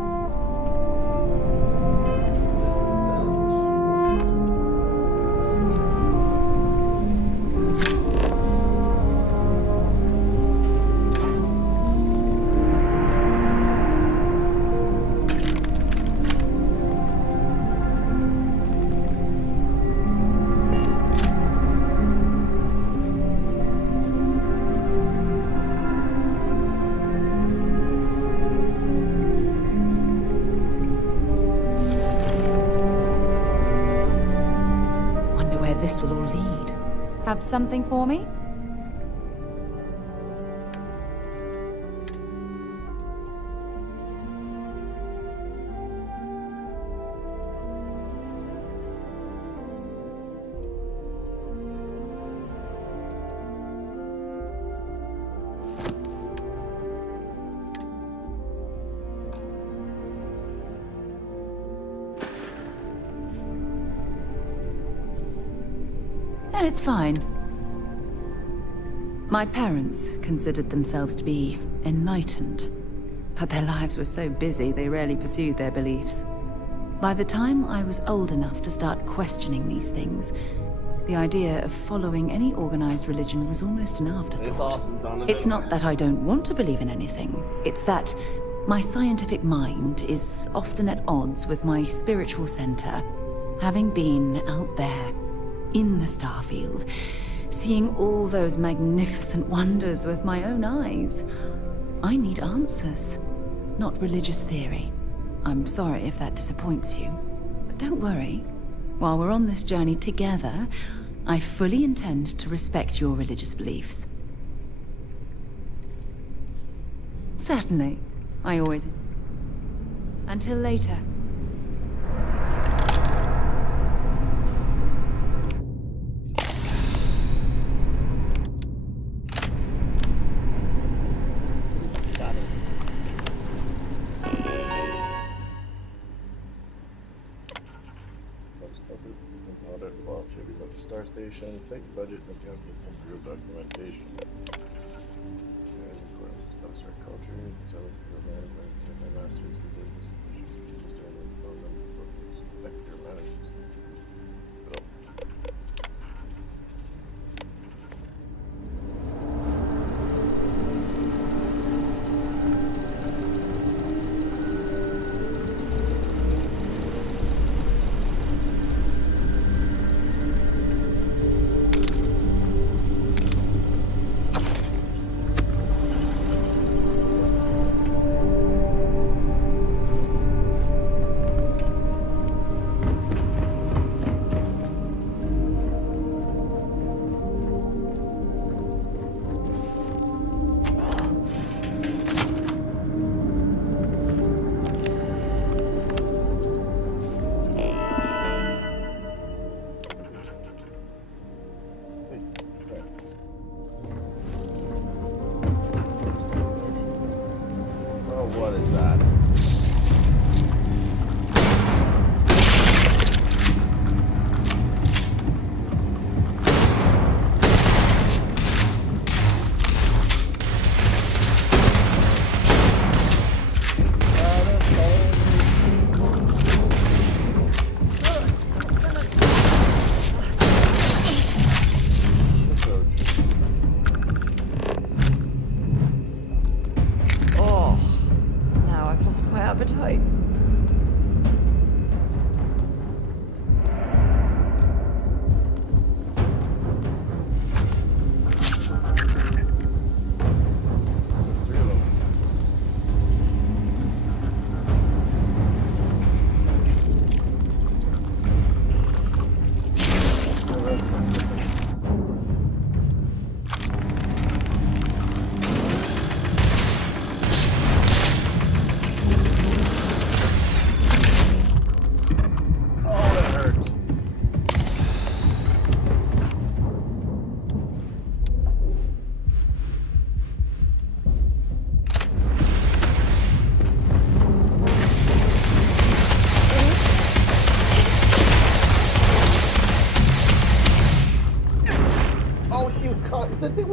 This will all lead. Have something for me? No, it's fine. My parents considered themselves to be enlightened, but their lives were so busy they rarely pursued their beliefs. By the time I was old enough to start questioning these things, the idea of following any organized religion was almost an afterthought. It's awesome, Donovan. It's not that I don't want to believe in anything. It's that my scientific mind is often at odds with my spiritual center, having been out there in the Starfield, seeing all those magnificent wonders with my own eyes. I need answers, not religious theory. I'm sorry if that disappoints you, but don't worry. While we're on this journey together, I fully intend to respect your religious beliefs. Certainly. I always... Until later. Star Station, tight budget, and improve documentation. Systems for culture, service to the management, my master's in business, during the program, inspector managers.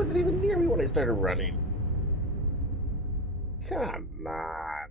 wasn't even near me when I started running. Come on.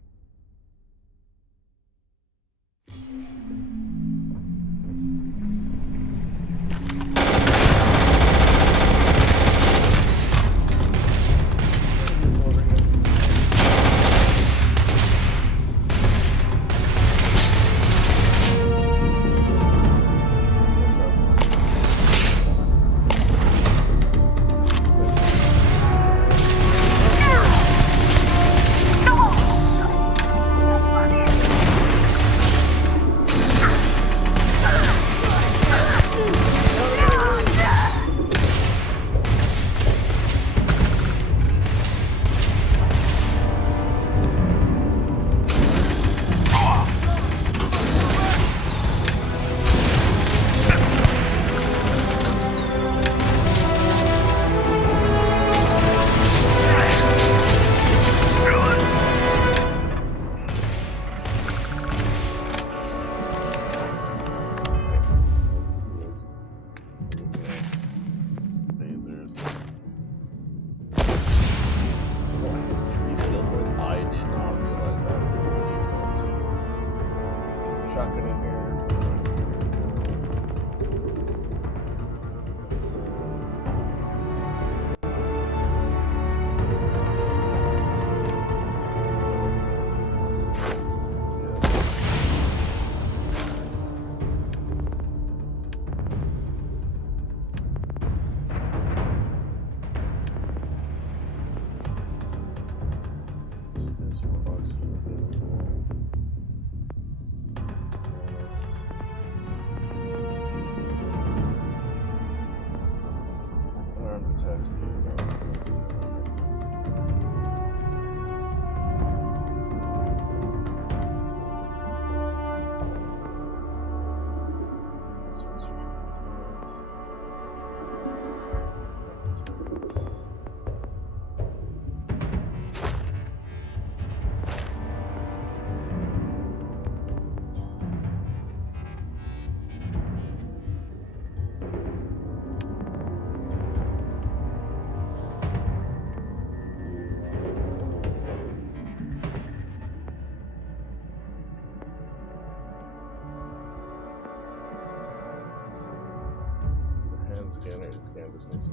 Scanner and scan distance.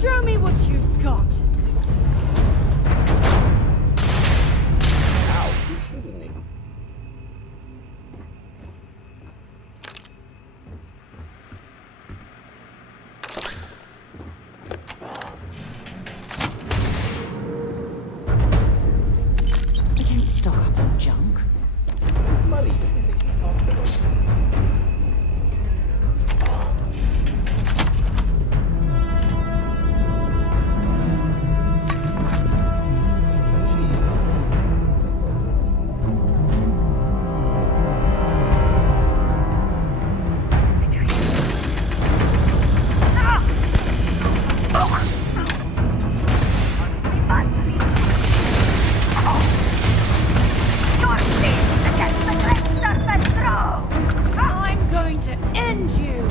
Show me what you've got. Ow, who's shooting me? I don't stock up on junk. Money. What do you think you're talking about? I'm going to end you.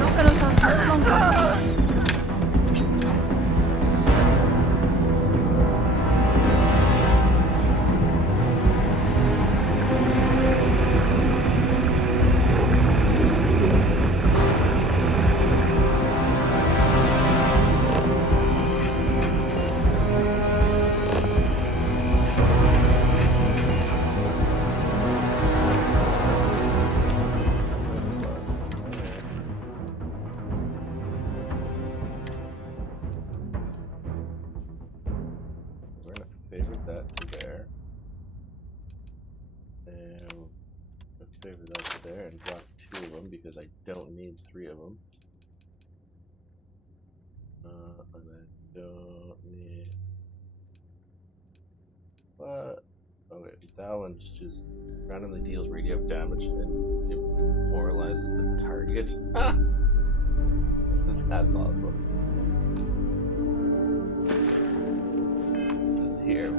Not gonna last much longer. transfer that to there and drop 2 of them because I don't need 3 of them. And I don't need. What? Okay, that one's just randomly deals radio damage and demoralizes the target. That's awesome. Just here.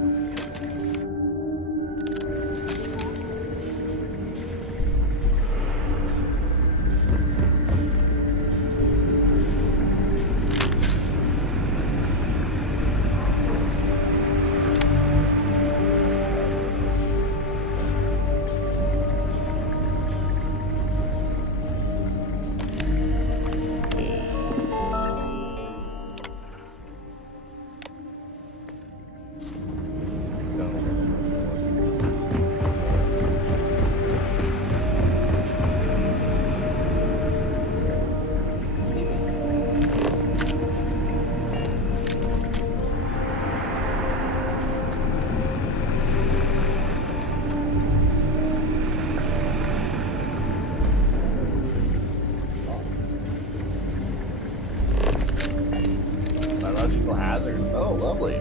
Biological hazard. Oh, lovely.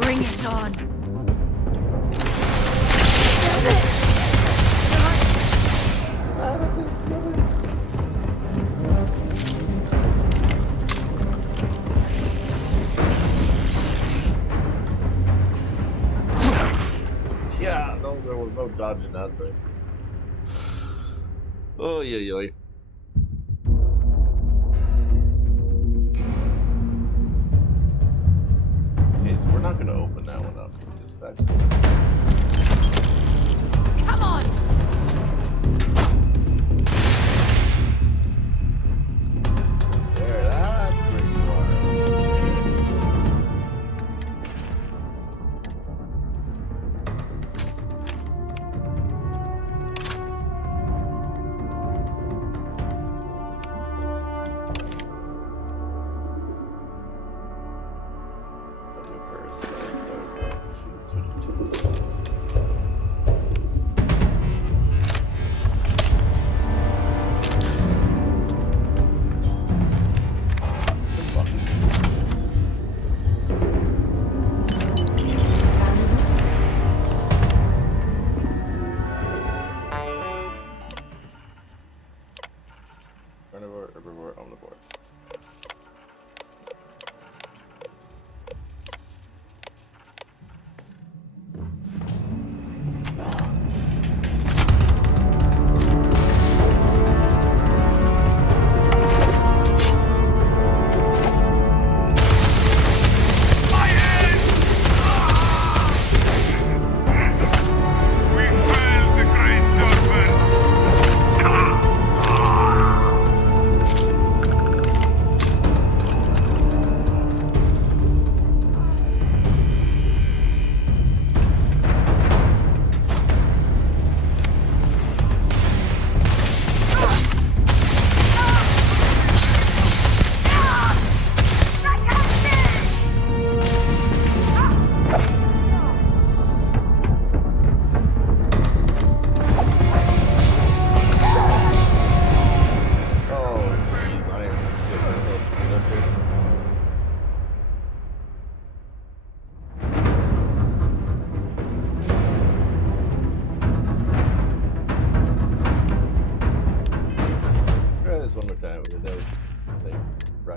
Bring it on. Yeah, no, there was no dodging that thing. Oh, yeah. Okay, so we're not going to open that one up because that just... Come on! There, that's where you are. Switch to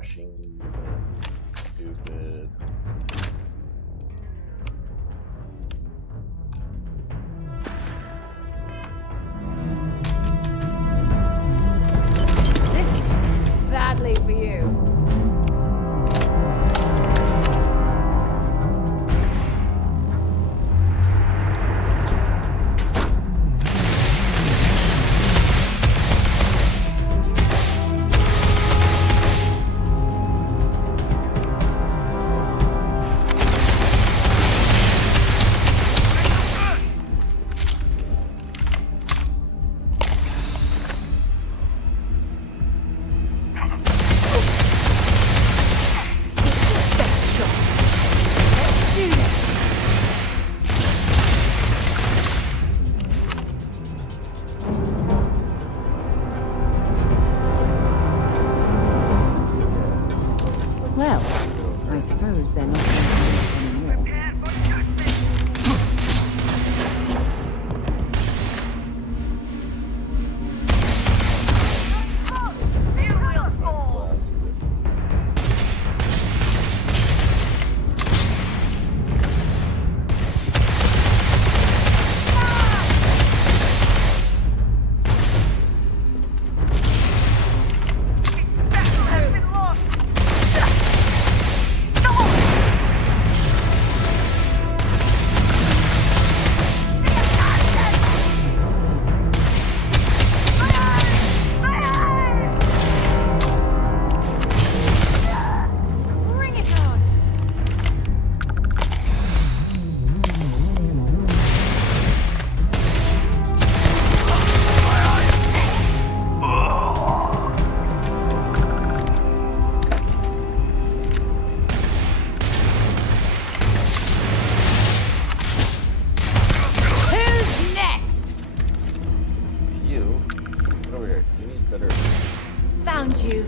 rushing. It's stupid. This is badly for you. Well, I suppose they're not going to do it anymore. Found you.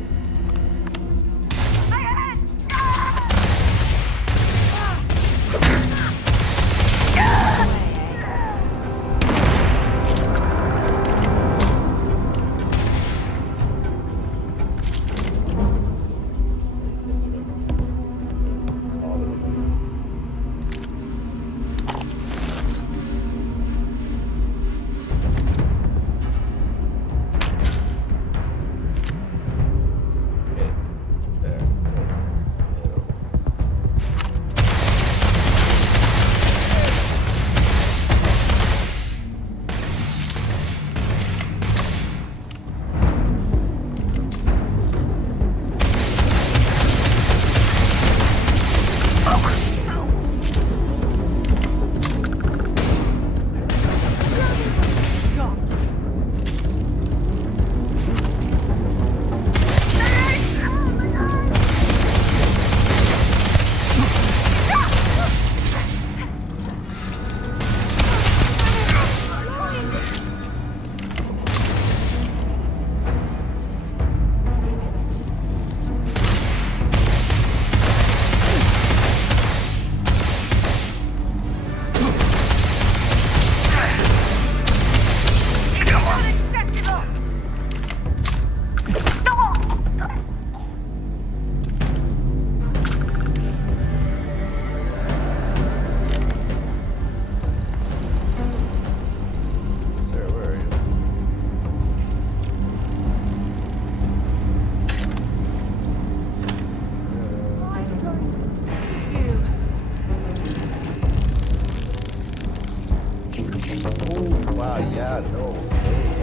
Yeah, no.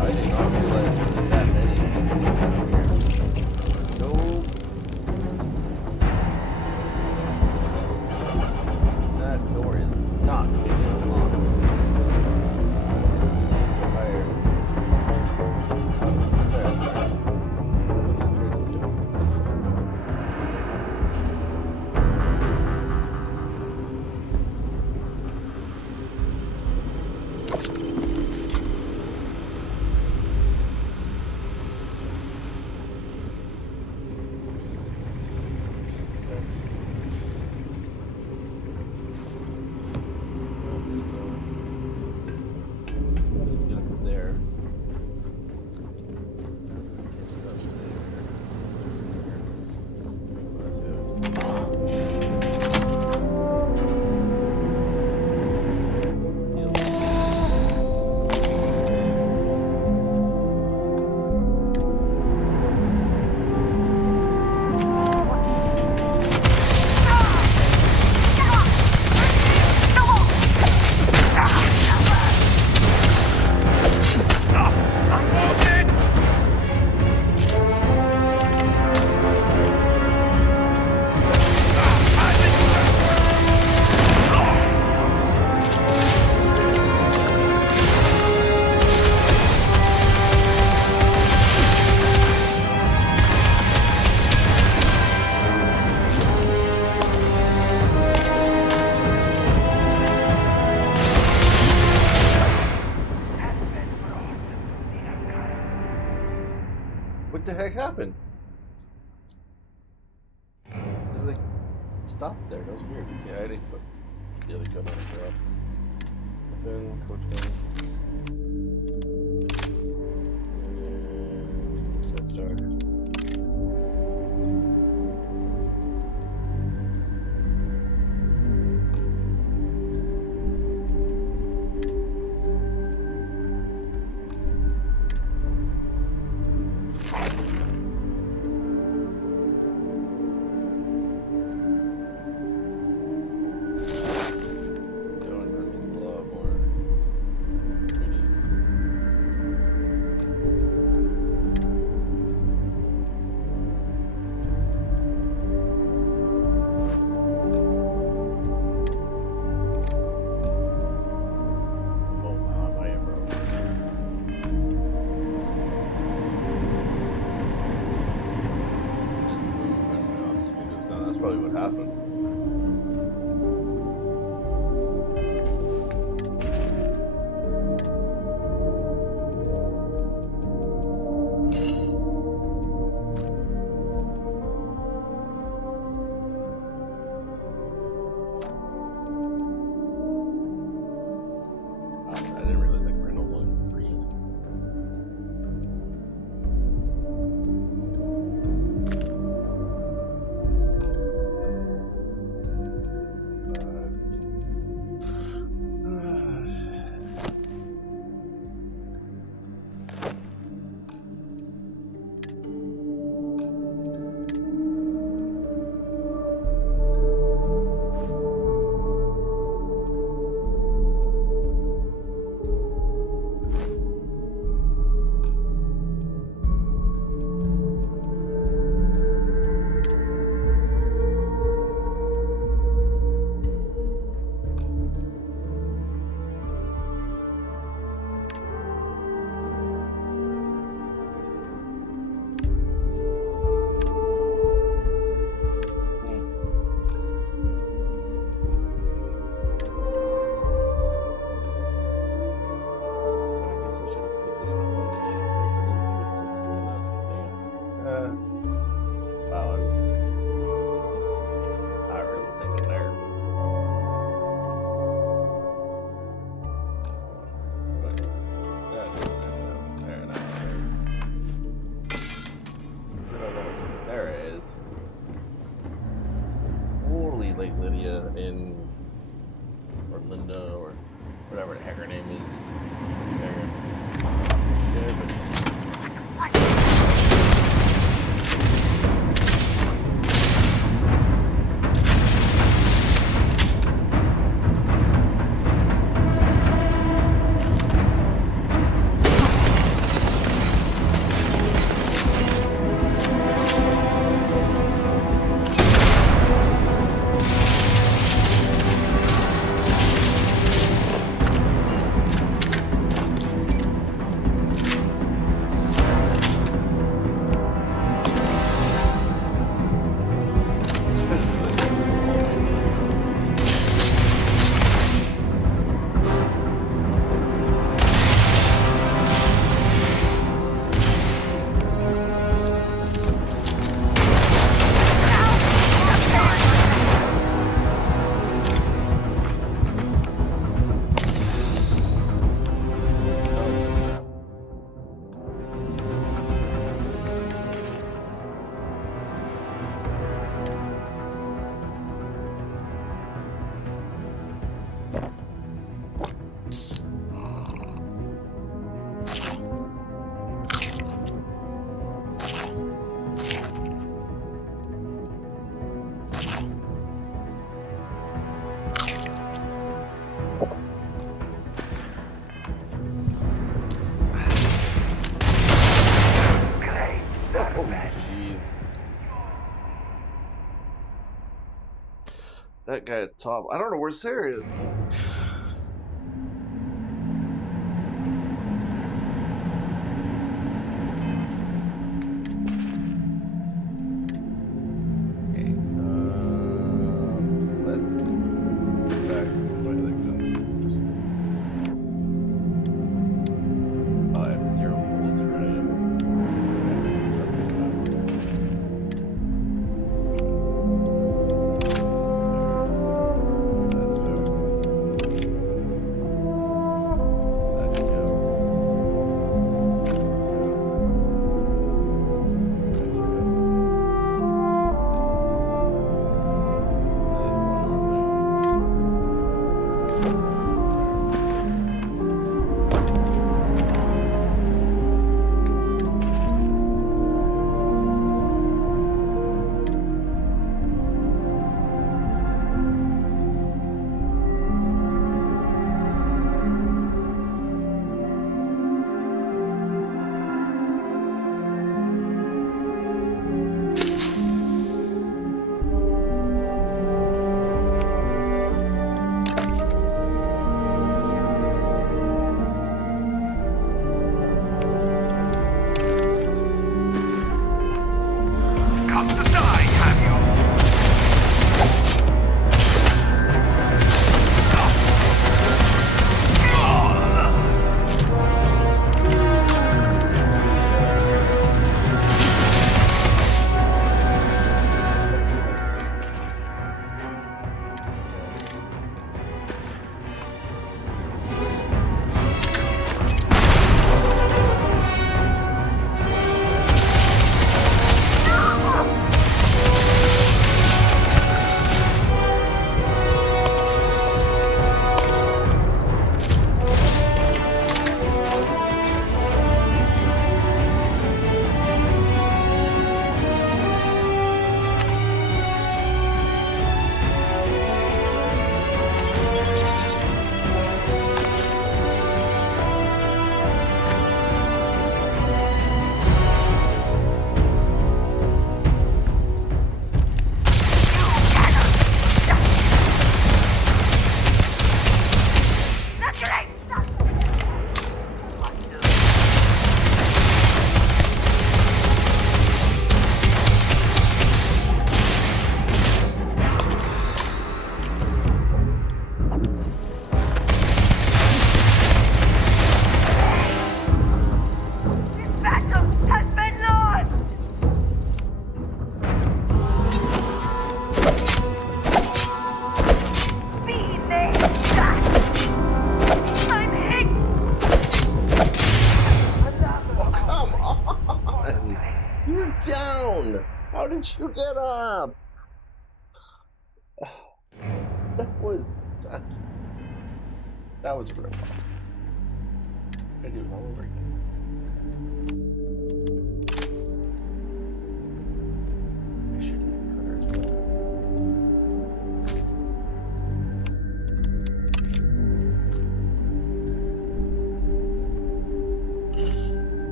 I did not realize there was that many of these things down here. Nope. That door is not getting unlocked. Tired. happened? Just like stopped there. That was weird. Yeah, I didn't put the other gun on the ground. Then coach gun. Set star. Probably what happened. I didn't realize like Reynolds only 3. Like Lydia or Linda or whatever the heck her name is. That guy at the top. I don't know where Sarah is. Okay. Let's go back to some of the guns first. I have 0 bullets for him. That's good enough. did you get up? That was a rip off. I do it all over again. I should use the cutter as well.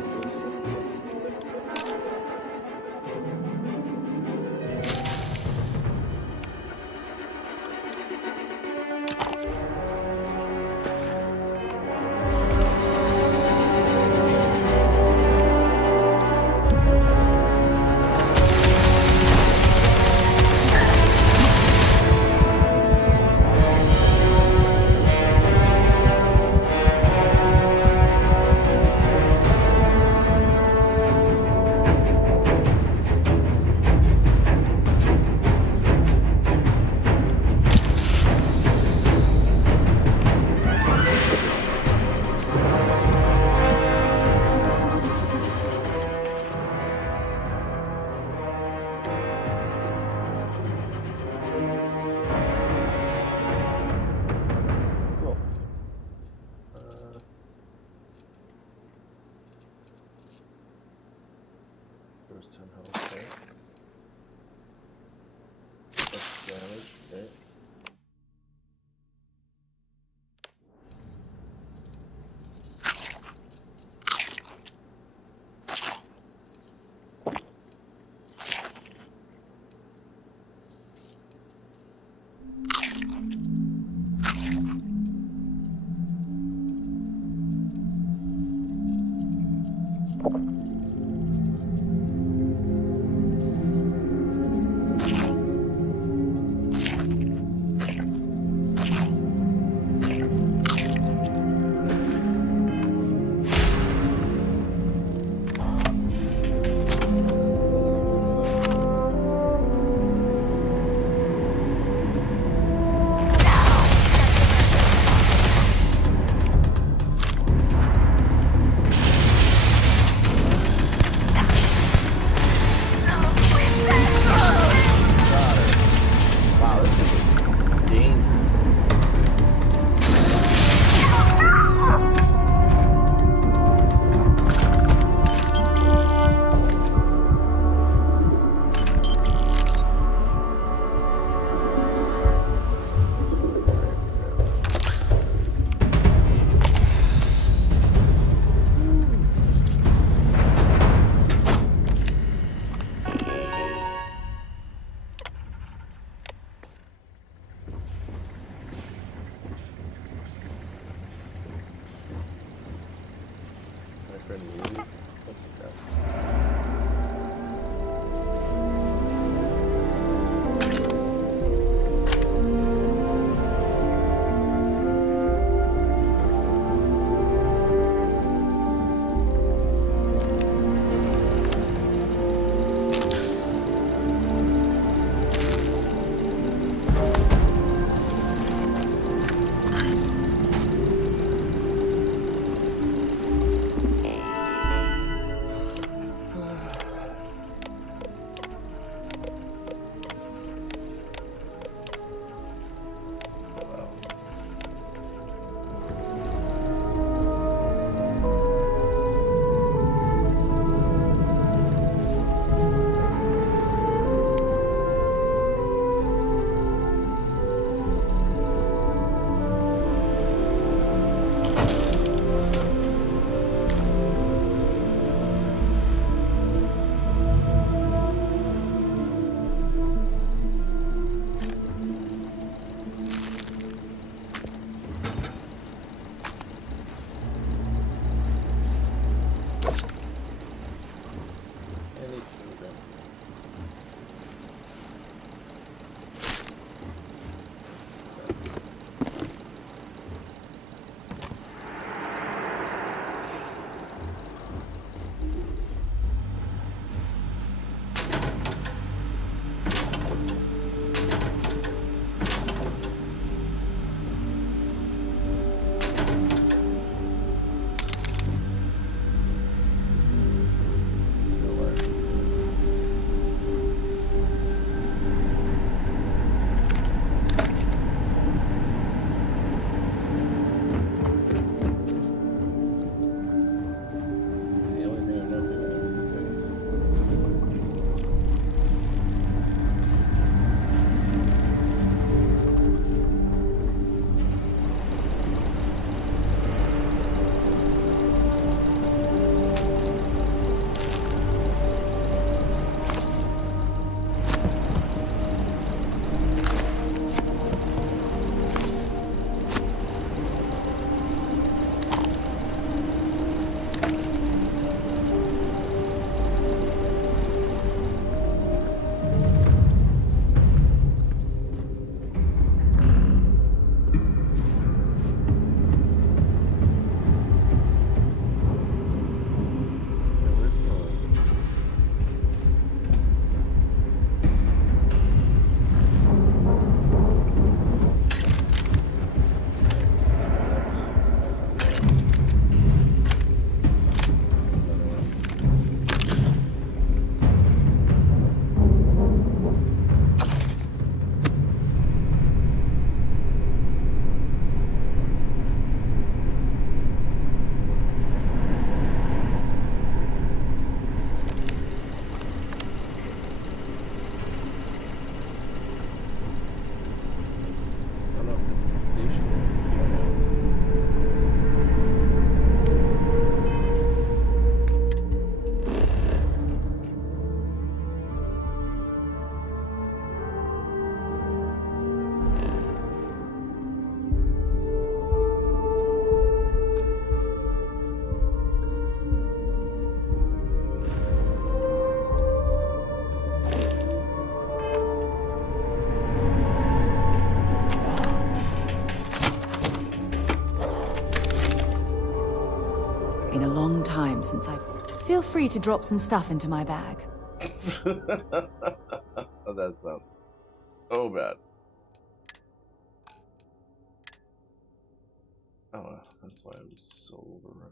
What was that? There's 10 health there. That's damage, right? time since I... Feel free to drop some stuff into my bag. That sounds so bad. Oh, that's why I was so overrun.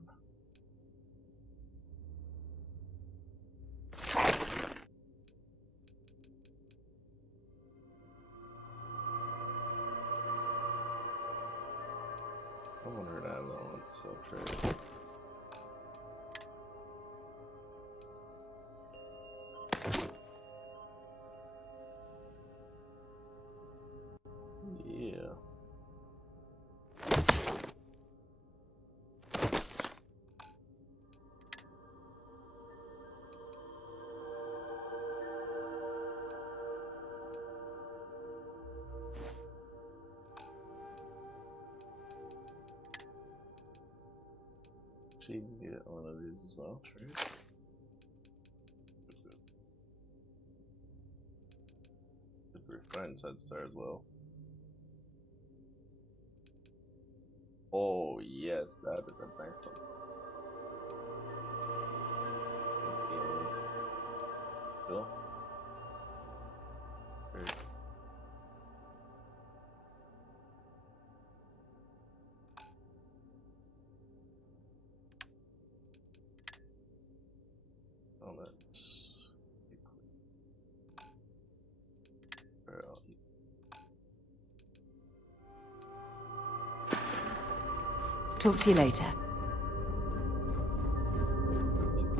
I wonder if I have that one, so trade. Yeah. She can get one of these as well, trade. Get the refined side star as well. Oh yes, that is a nice one. Those aliens. Cool. Trade. Oh, that's Talk to you later.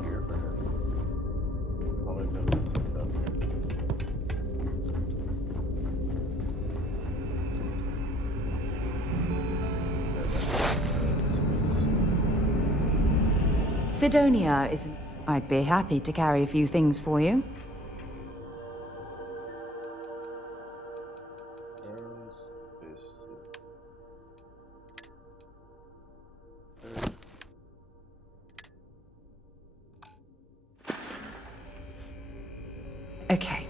Here for her. I'll make them do some stuff here. Sidonia isn't... I'd be happy to carry a few things for you. Okay.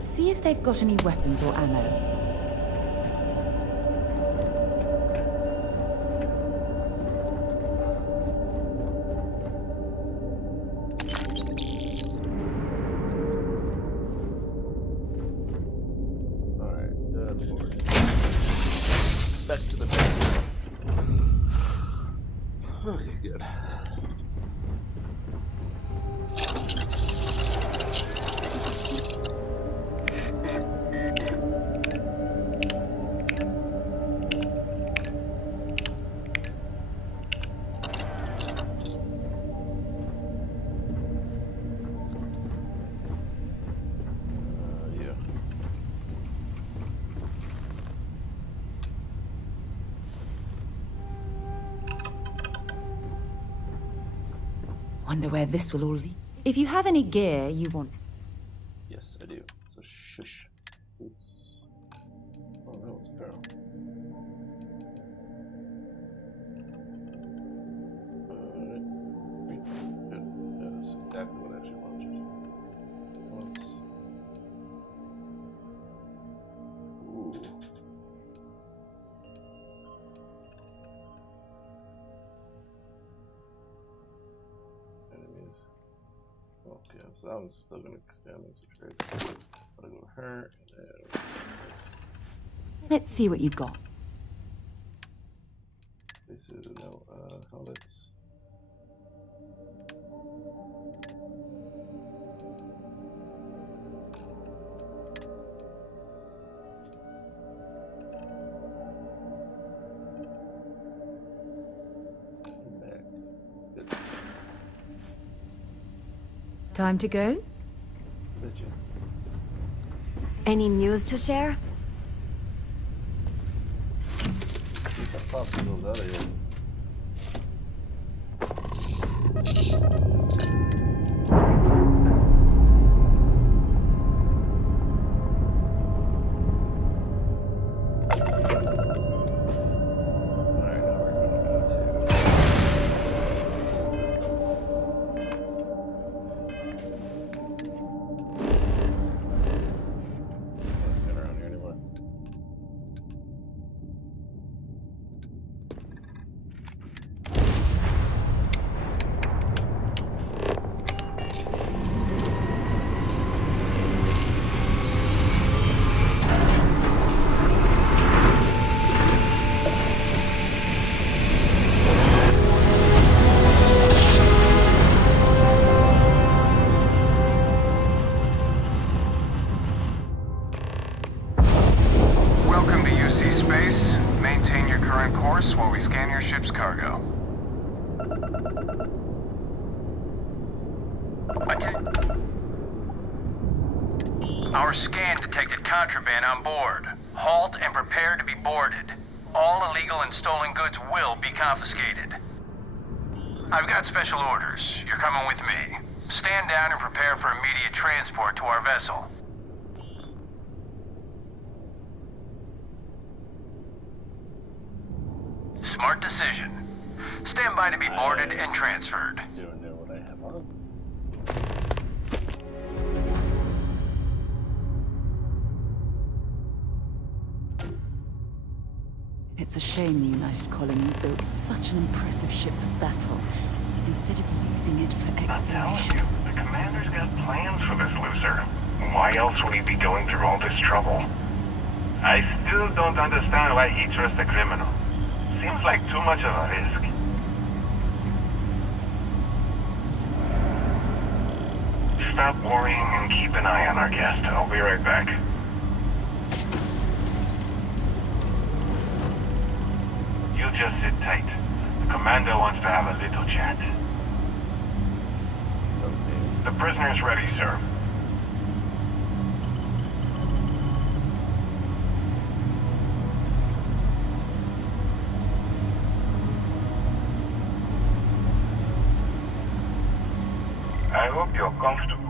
See if they've got any weapons or ammo. Back to the bed. Okay, good. Yeah. Wonder where this will all lead. If you have any gear you want... Yes, I do. So shush. It's... Oh no, it's Pearl. Good. Yeah, that's exactly what I actually wanted. Once. Ooh. Enemies. Okay, so that one's still gonna stay on this trade. I'll go with her, and then this. Let's see what you've got. This is no, how let's. Time to go? Any news to share? Get the popsicles out of here. Our scan detected contraband on board. Halt and prepare to be boarded. All illegal and stolen goods will be confiscated. I've got special orders. You're coming with me. Stand down and prepare for immediate transport to our vessel. Smart decision. Stand by to be boarded and transferred. Don't know what I have on. It's a shame the United Colonies built such an impressive ship for battle, instead of using it for exploration. I'm telling you, the commander's got plans for this loser. Why else would he be going through all this trouble? I still don't understand why he trusts a criminal. Seems like too much of a risk. Stop worrying and keep an eye on our guest. I'll be right back. You just sit tight. The commander wants to have a little chat. The prisoner's ready, sir. I hope you're comfortable.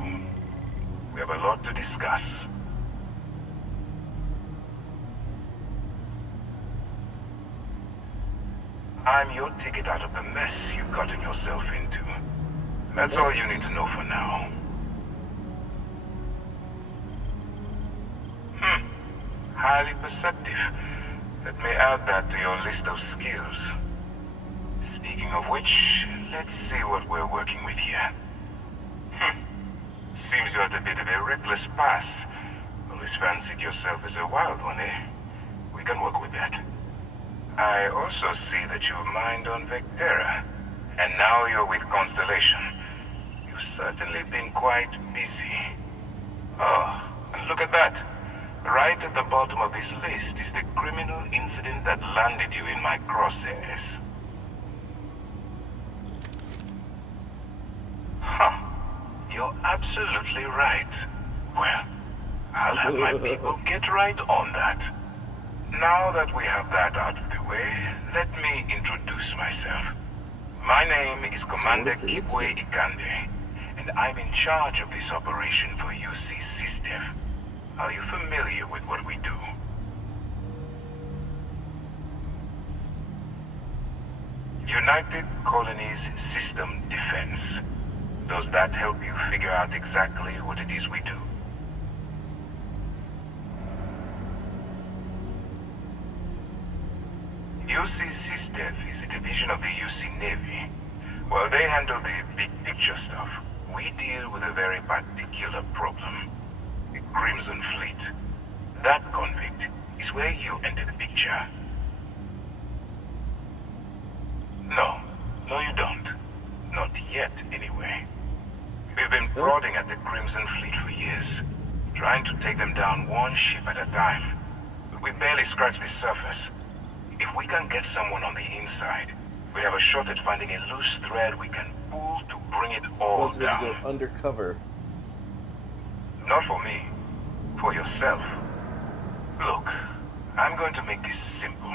We have a lot to discuss. I'm your ticket out of the mess you've gotten yourself into. That's all you need to know for now. Highly perceptive. Let me add that to your list of skills. Speaking of which, let's see what we're working with here. Seems you had a bit of a reckless past. Always fancied yourself as a wild one, eh? We can work with that. I also see that you've mined on Vectera, and now you're with Constellation. You've certainly been quite busy. Oh, and look at that. Right at the bottom of this list is the criminal incident that landed you in my crosshairs. Huh. You're absolutely right. Well, I'll have my people get right on that. Now that we have that out of the way, let me introduce myself. My name is Commander Kibwe Ikande, and I'm in charge of this operation for UC SysDef. Are you familiar with what we do? United Colonies System Defense. Does that help you figure out exactly what it is we do? UC SysDef is a division of the UC Navy. While they handle the big picture stuff, we deal with a very particular problem. The Crimson Fleet. That convict is where you enter the picture. No, you don't. Not yet, anyway. We've been prodding at the Crimson Fleet for years, trying to take them down one ship at a time. But we barely scratched the surface. If we can get someone on the inside, we have a shot at finding a loose thread we can pull to bring it all down. Go undercover. Not for me. For yourself. Look, I'm going to make this simple.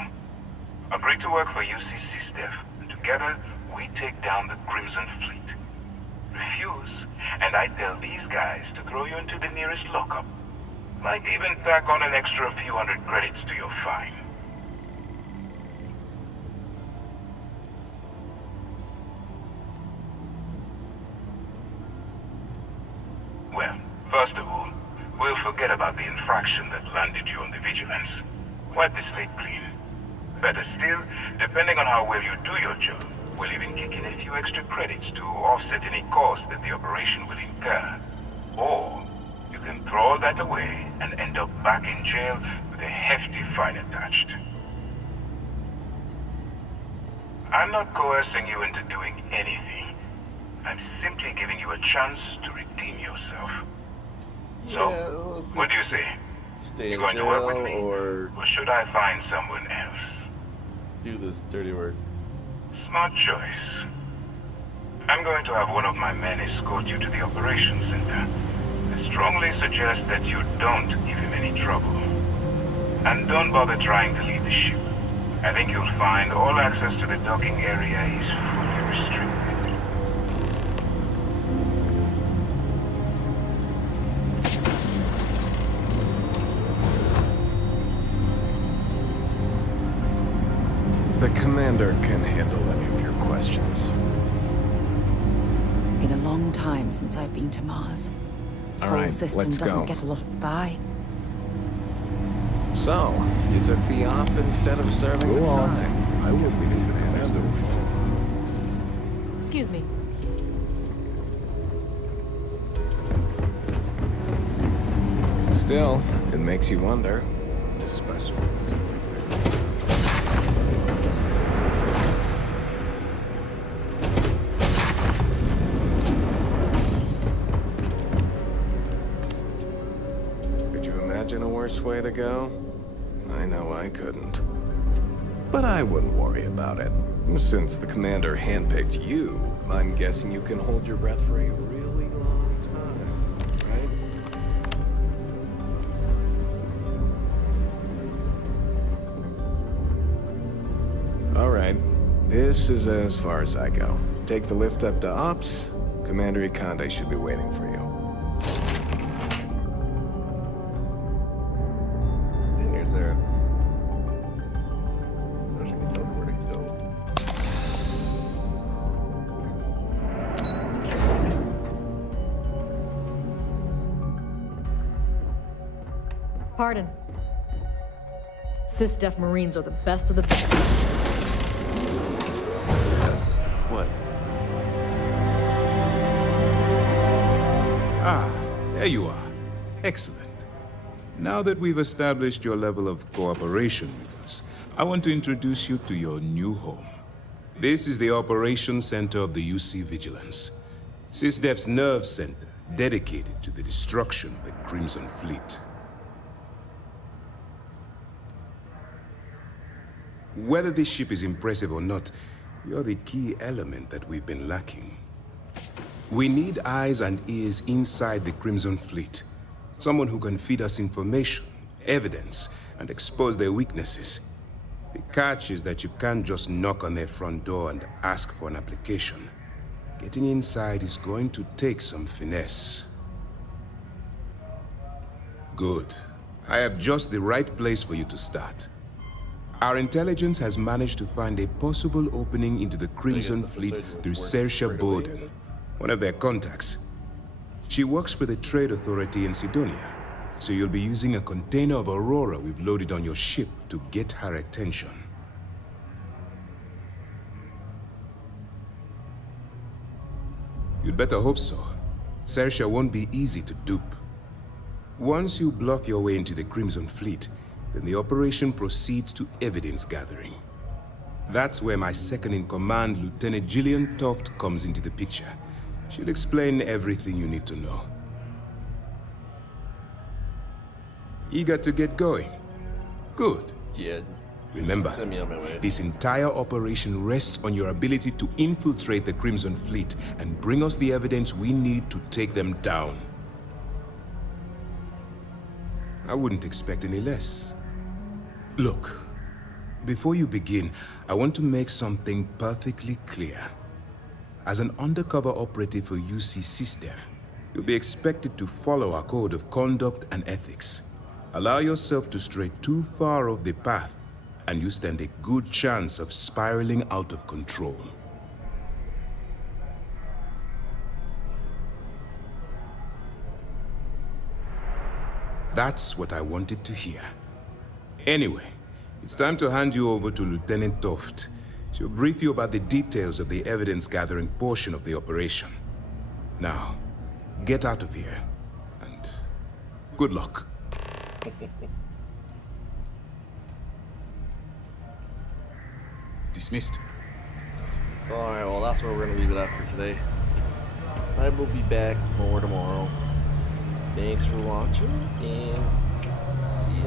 Agree to work for UC SysDef, and together we take down the Crimson Fleet. Refuse, and I tell these guys to throw you into the nearest lockup. Might even tack on an extra few hundred credits to your fine. Well, first of all, we'll forget about the infraction that landed you on the Vigilance. Wipe the slate clean. Better still, depending on how well you do your job, we'll even kick in a few extra credits to offset any cost that the operation will incur. Or, you can throw all that away and end up back in jail with a hefty fine attached. I'm not coercing you into doing anything. I'm simply giving you a chance to redeem yourself. So, what do you say? You going to work with me, or should I find someone else? Do this dirty work. Smart choice. I'm going to have one of my men escort you to the operations center. I strongly suggest that you don't give him any trouble. And don't bother trying to leave the ship. I think you'll find all access to the docking area is fully restricted. The commander can handle any of your questions. Been a long time since I've been to Mars. The All Sol right, system let's doesn't go. get a lot of buy. So, you took the op instead of serving the time. I will be the commander. Excuse me. Still, it makes you wonder. Especially with the stories they're Could you imagine a worse way to go? I know I couldn't. But I wouldn't worry about it. Since the commander handpicked you, I'm guessing you can hold your breath for a really long time, right? All right. This is as far as I go. Take the lift up to Ops. Commander Ikande should be waiting for you. And here's there. I wish I could tell you where to go. Pardon. Sysdef Marines are the best of the best. Yes. What? Ah, there you are. Excellent. Now that we've established your level of cooperation with us, I want to introduce you to your new home. This is the Operations Center of the UC Vigilance, Sysdef's nerve center dedicated to the destruction of the Crimson Fleet. Whether this ship is impressive or not, you're the key element that we've been lacking. We need eyes and ears inside the Crimson Fleet. Someone who can feed us information, evidence, and expose their weaknesses. The catch is that you can't just knock on their front door and ask for an application. Getting inside is going to take some finesse. Good. I have just the right place for you to start. Our intelligence has managed to find a possible opening into the Crimson Fleet through Saoirse Bowden, one of their contacts. She works for the Trade Authority in Sidonia, so you'll be using a container of Aurora we've loaded on your ship to get her attention. You'd better hope so. Saoirse won't be easy to dupe. Once you bluff your way into the Crimson Fleet, then the operation proceeds to evidence gathering. That's where my second-in-command, Lieutenant Gillian Toft, comes into the picture. She'll explain everything you need to know. Eager to get going? Good. Yeah, just Remember, send me on my way. this entire operation rests on your ability to infiltrate the Crimson Fleet and bring us the evidence we need to take them down. I wouldn't expect any less. Look, before you begin, I want to make something perfectly clear. As an undercover operative for UC Sysdef, you'll be expected to follow our code of conduct and ethics. Allow yourself to stray too far off the path, and you stand a good chance of spiraling out of control. That's what I wanted to hear. Anyway, it's time to hand you over to Lieutenant Toft. She'll brief you about the details of the evidence-gathering portion of the operation. Now, get out of here, and good luck. Dismissed. Alright, well that's where we're gonna leave it at for today. I will be back more tomorrow. Thanks for watching, and see ya.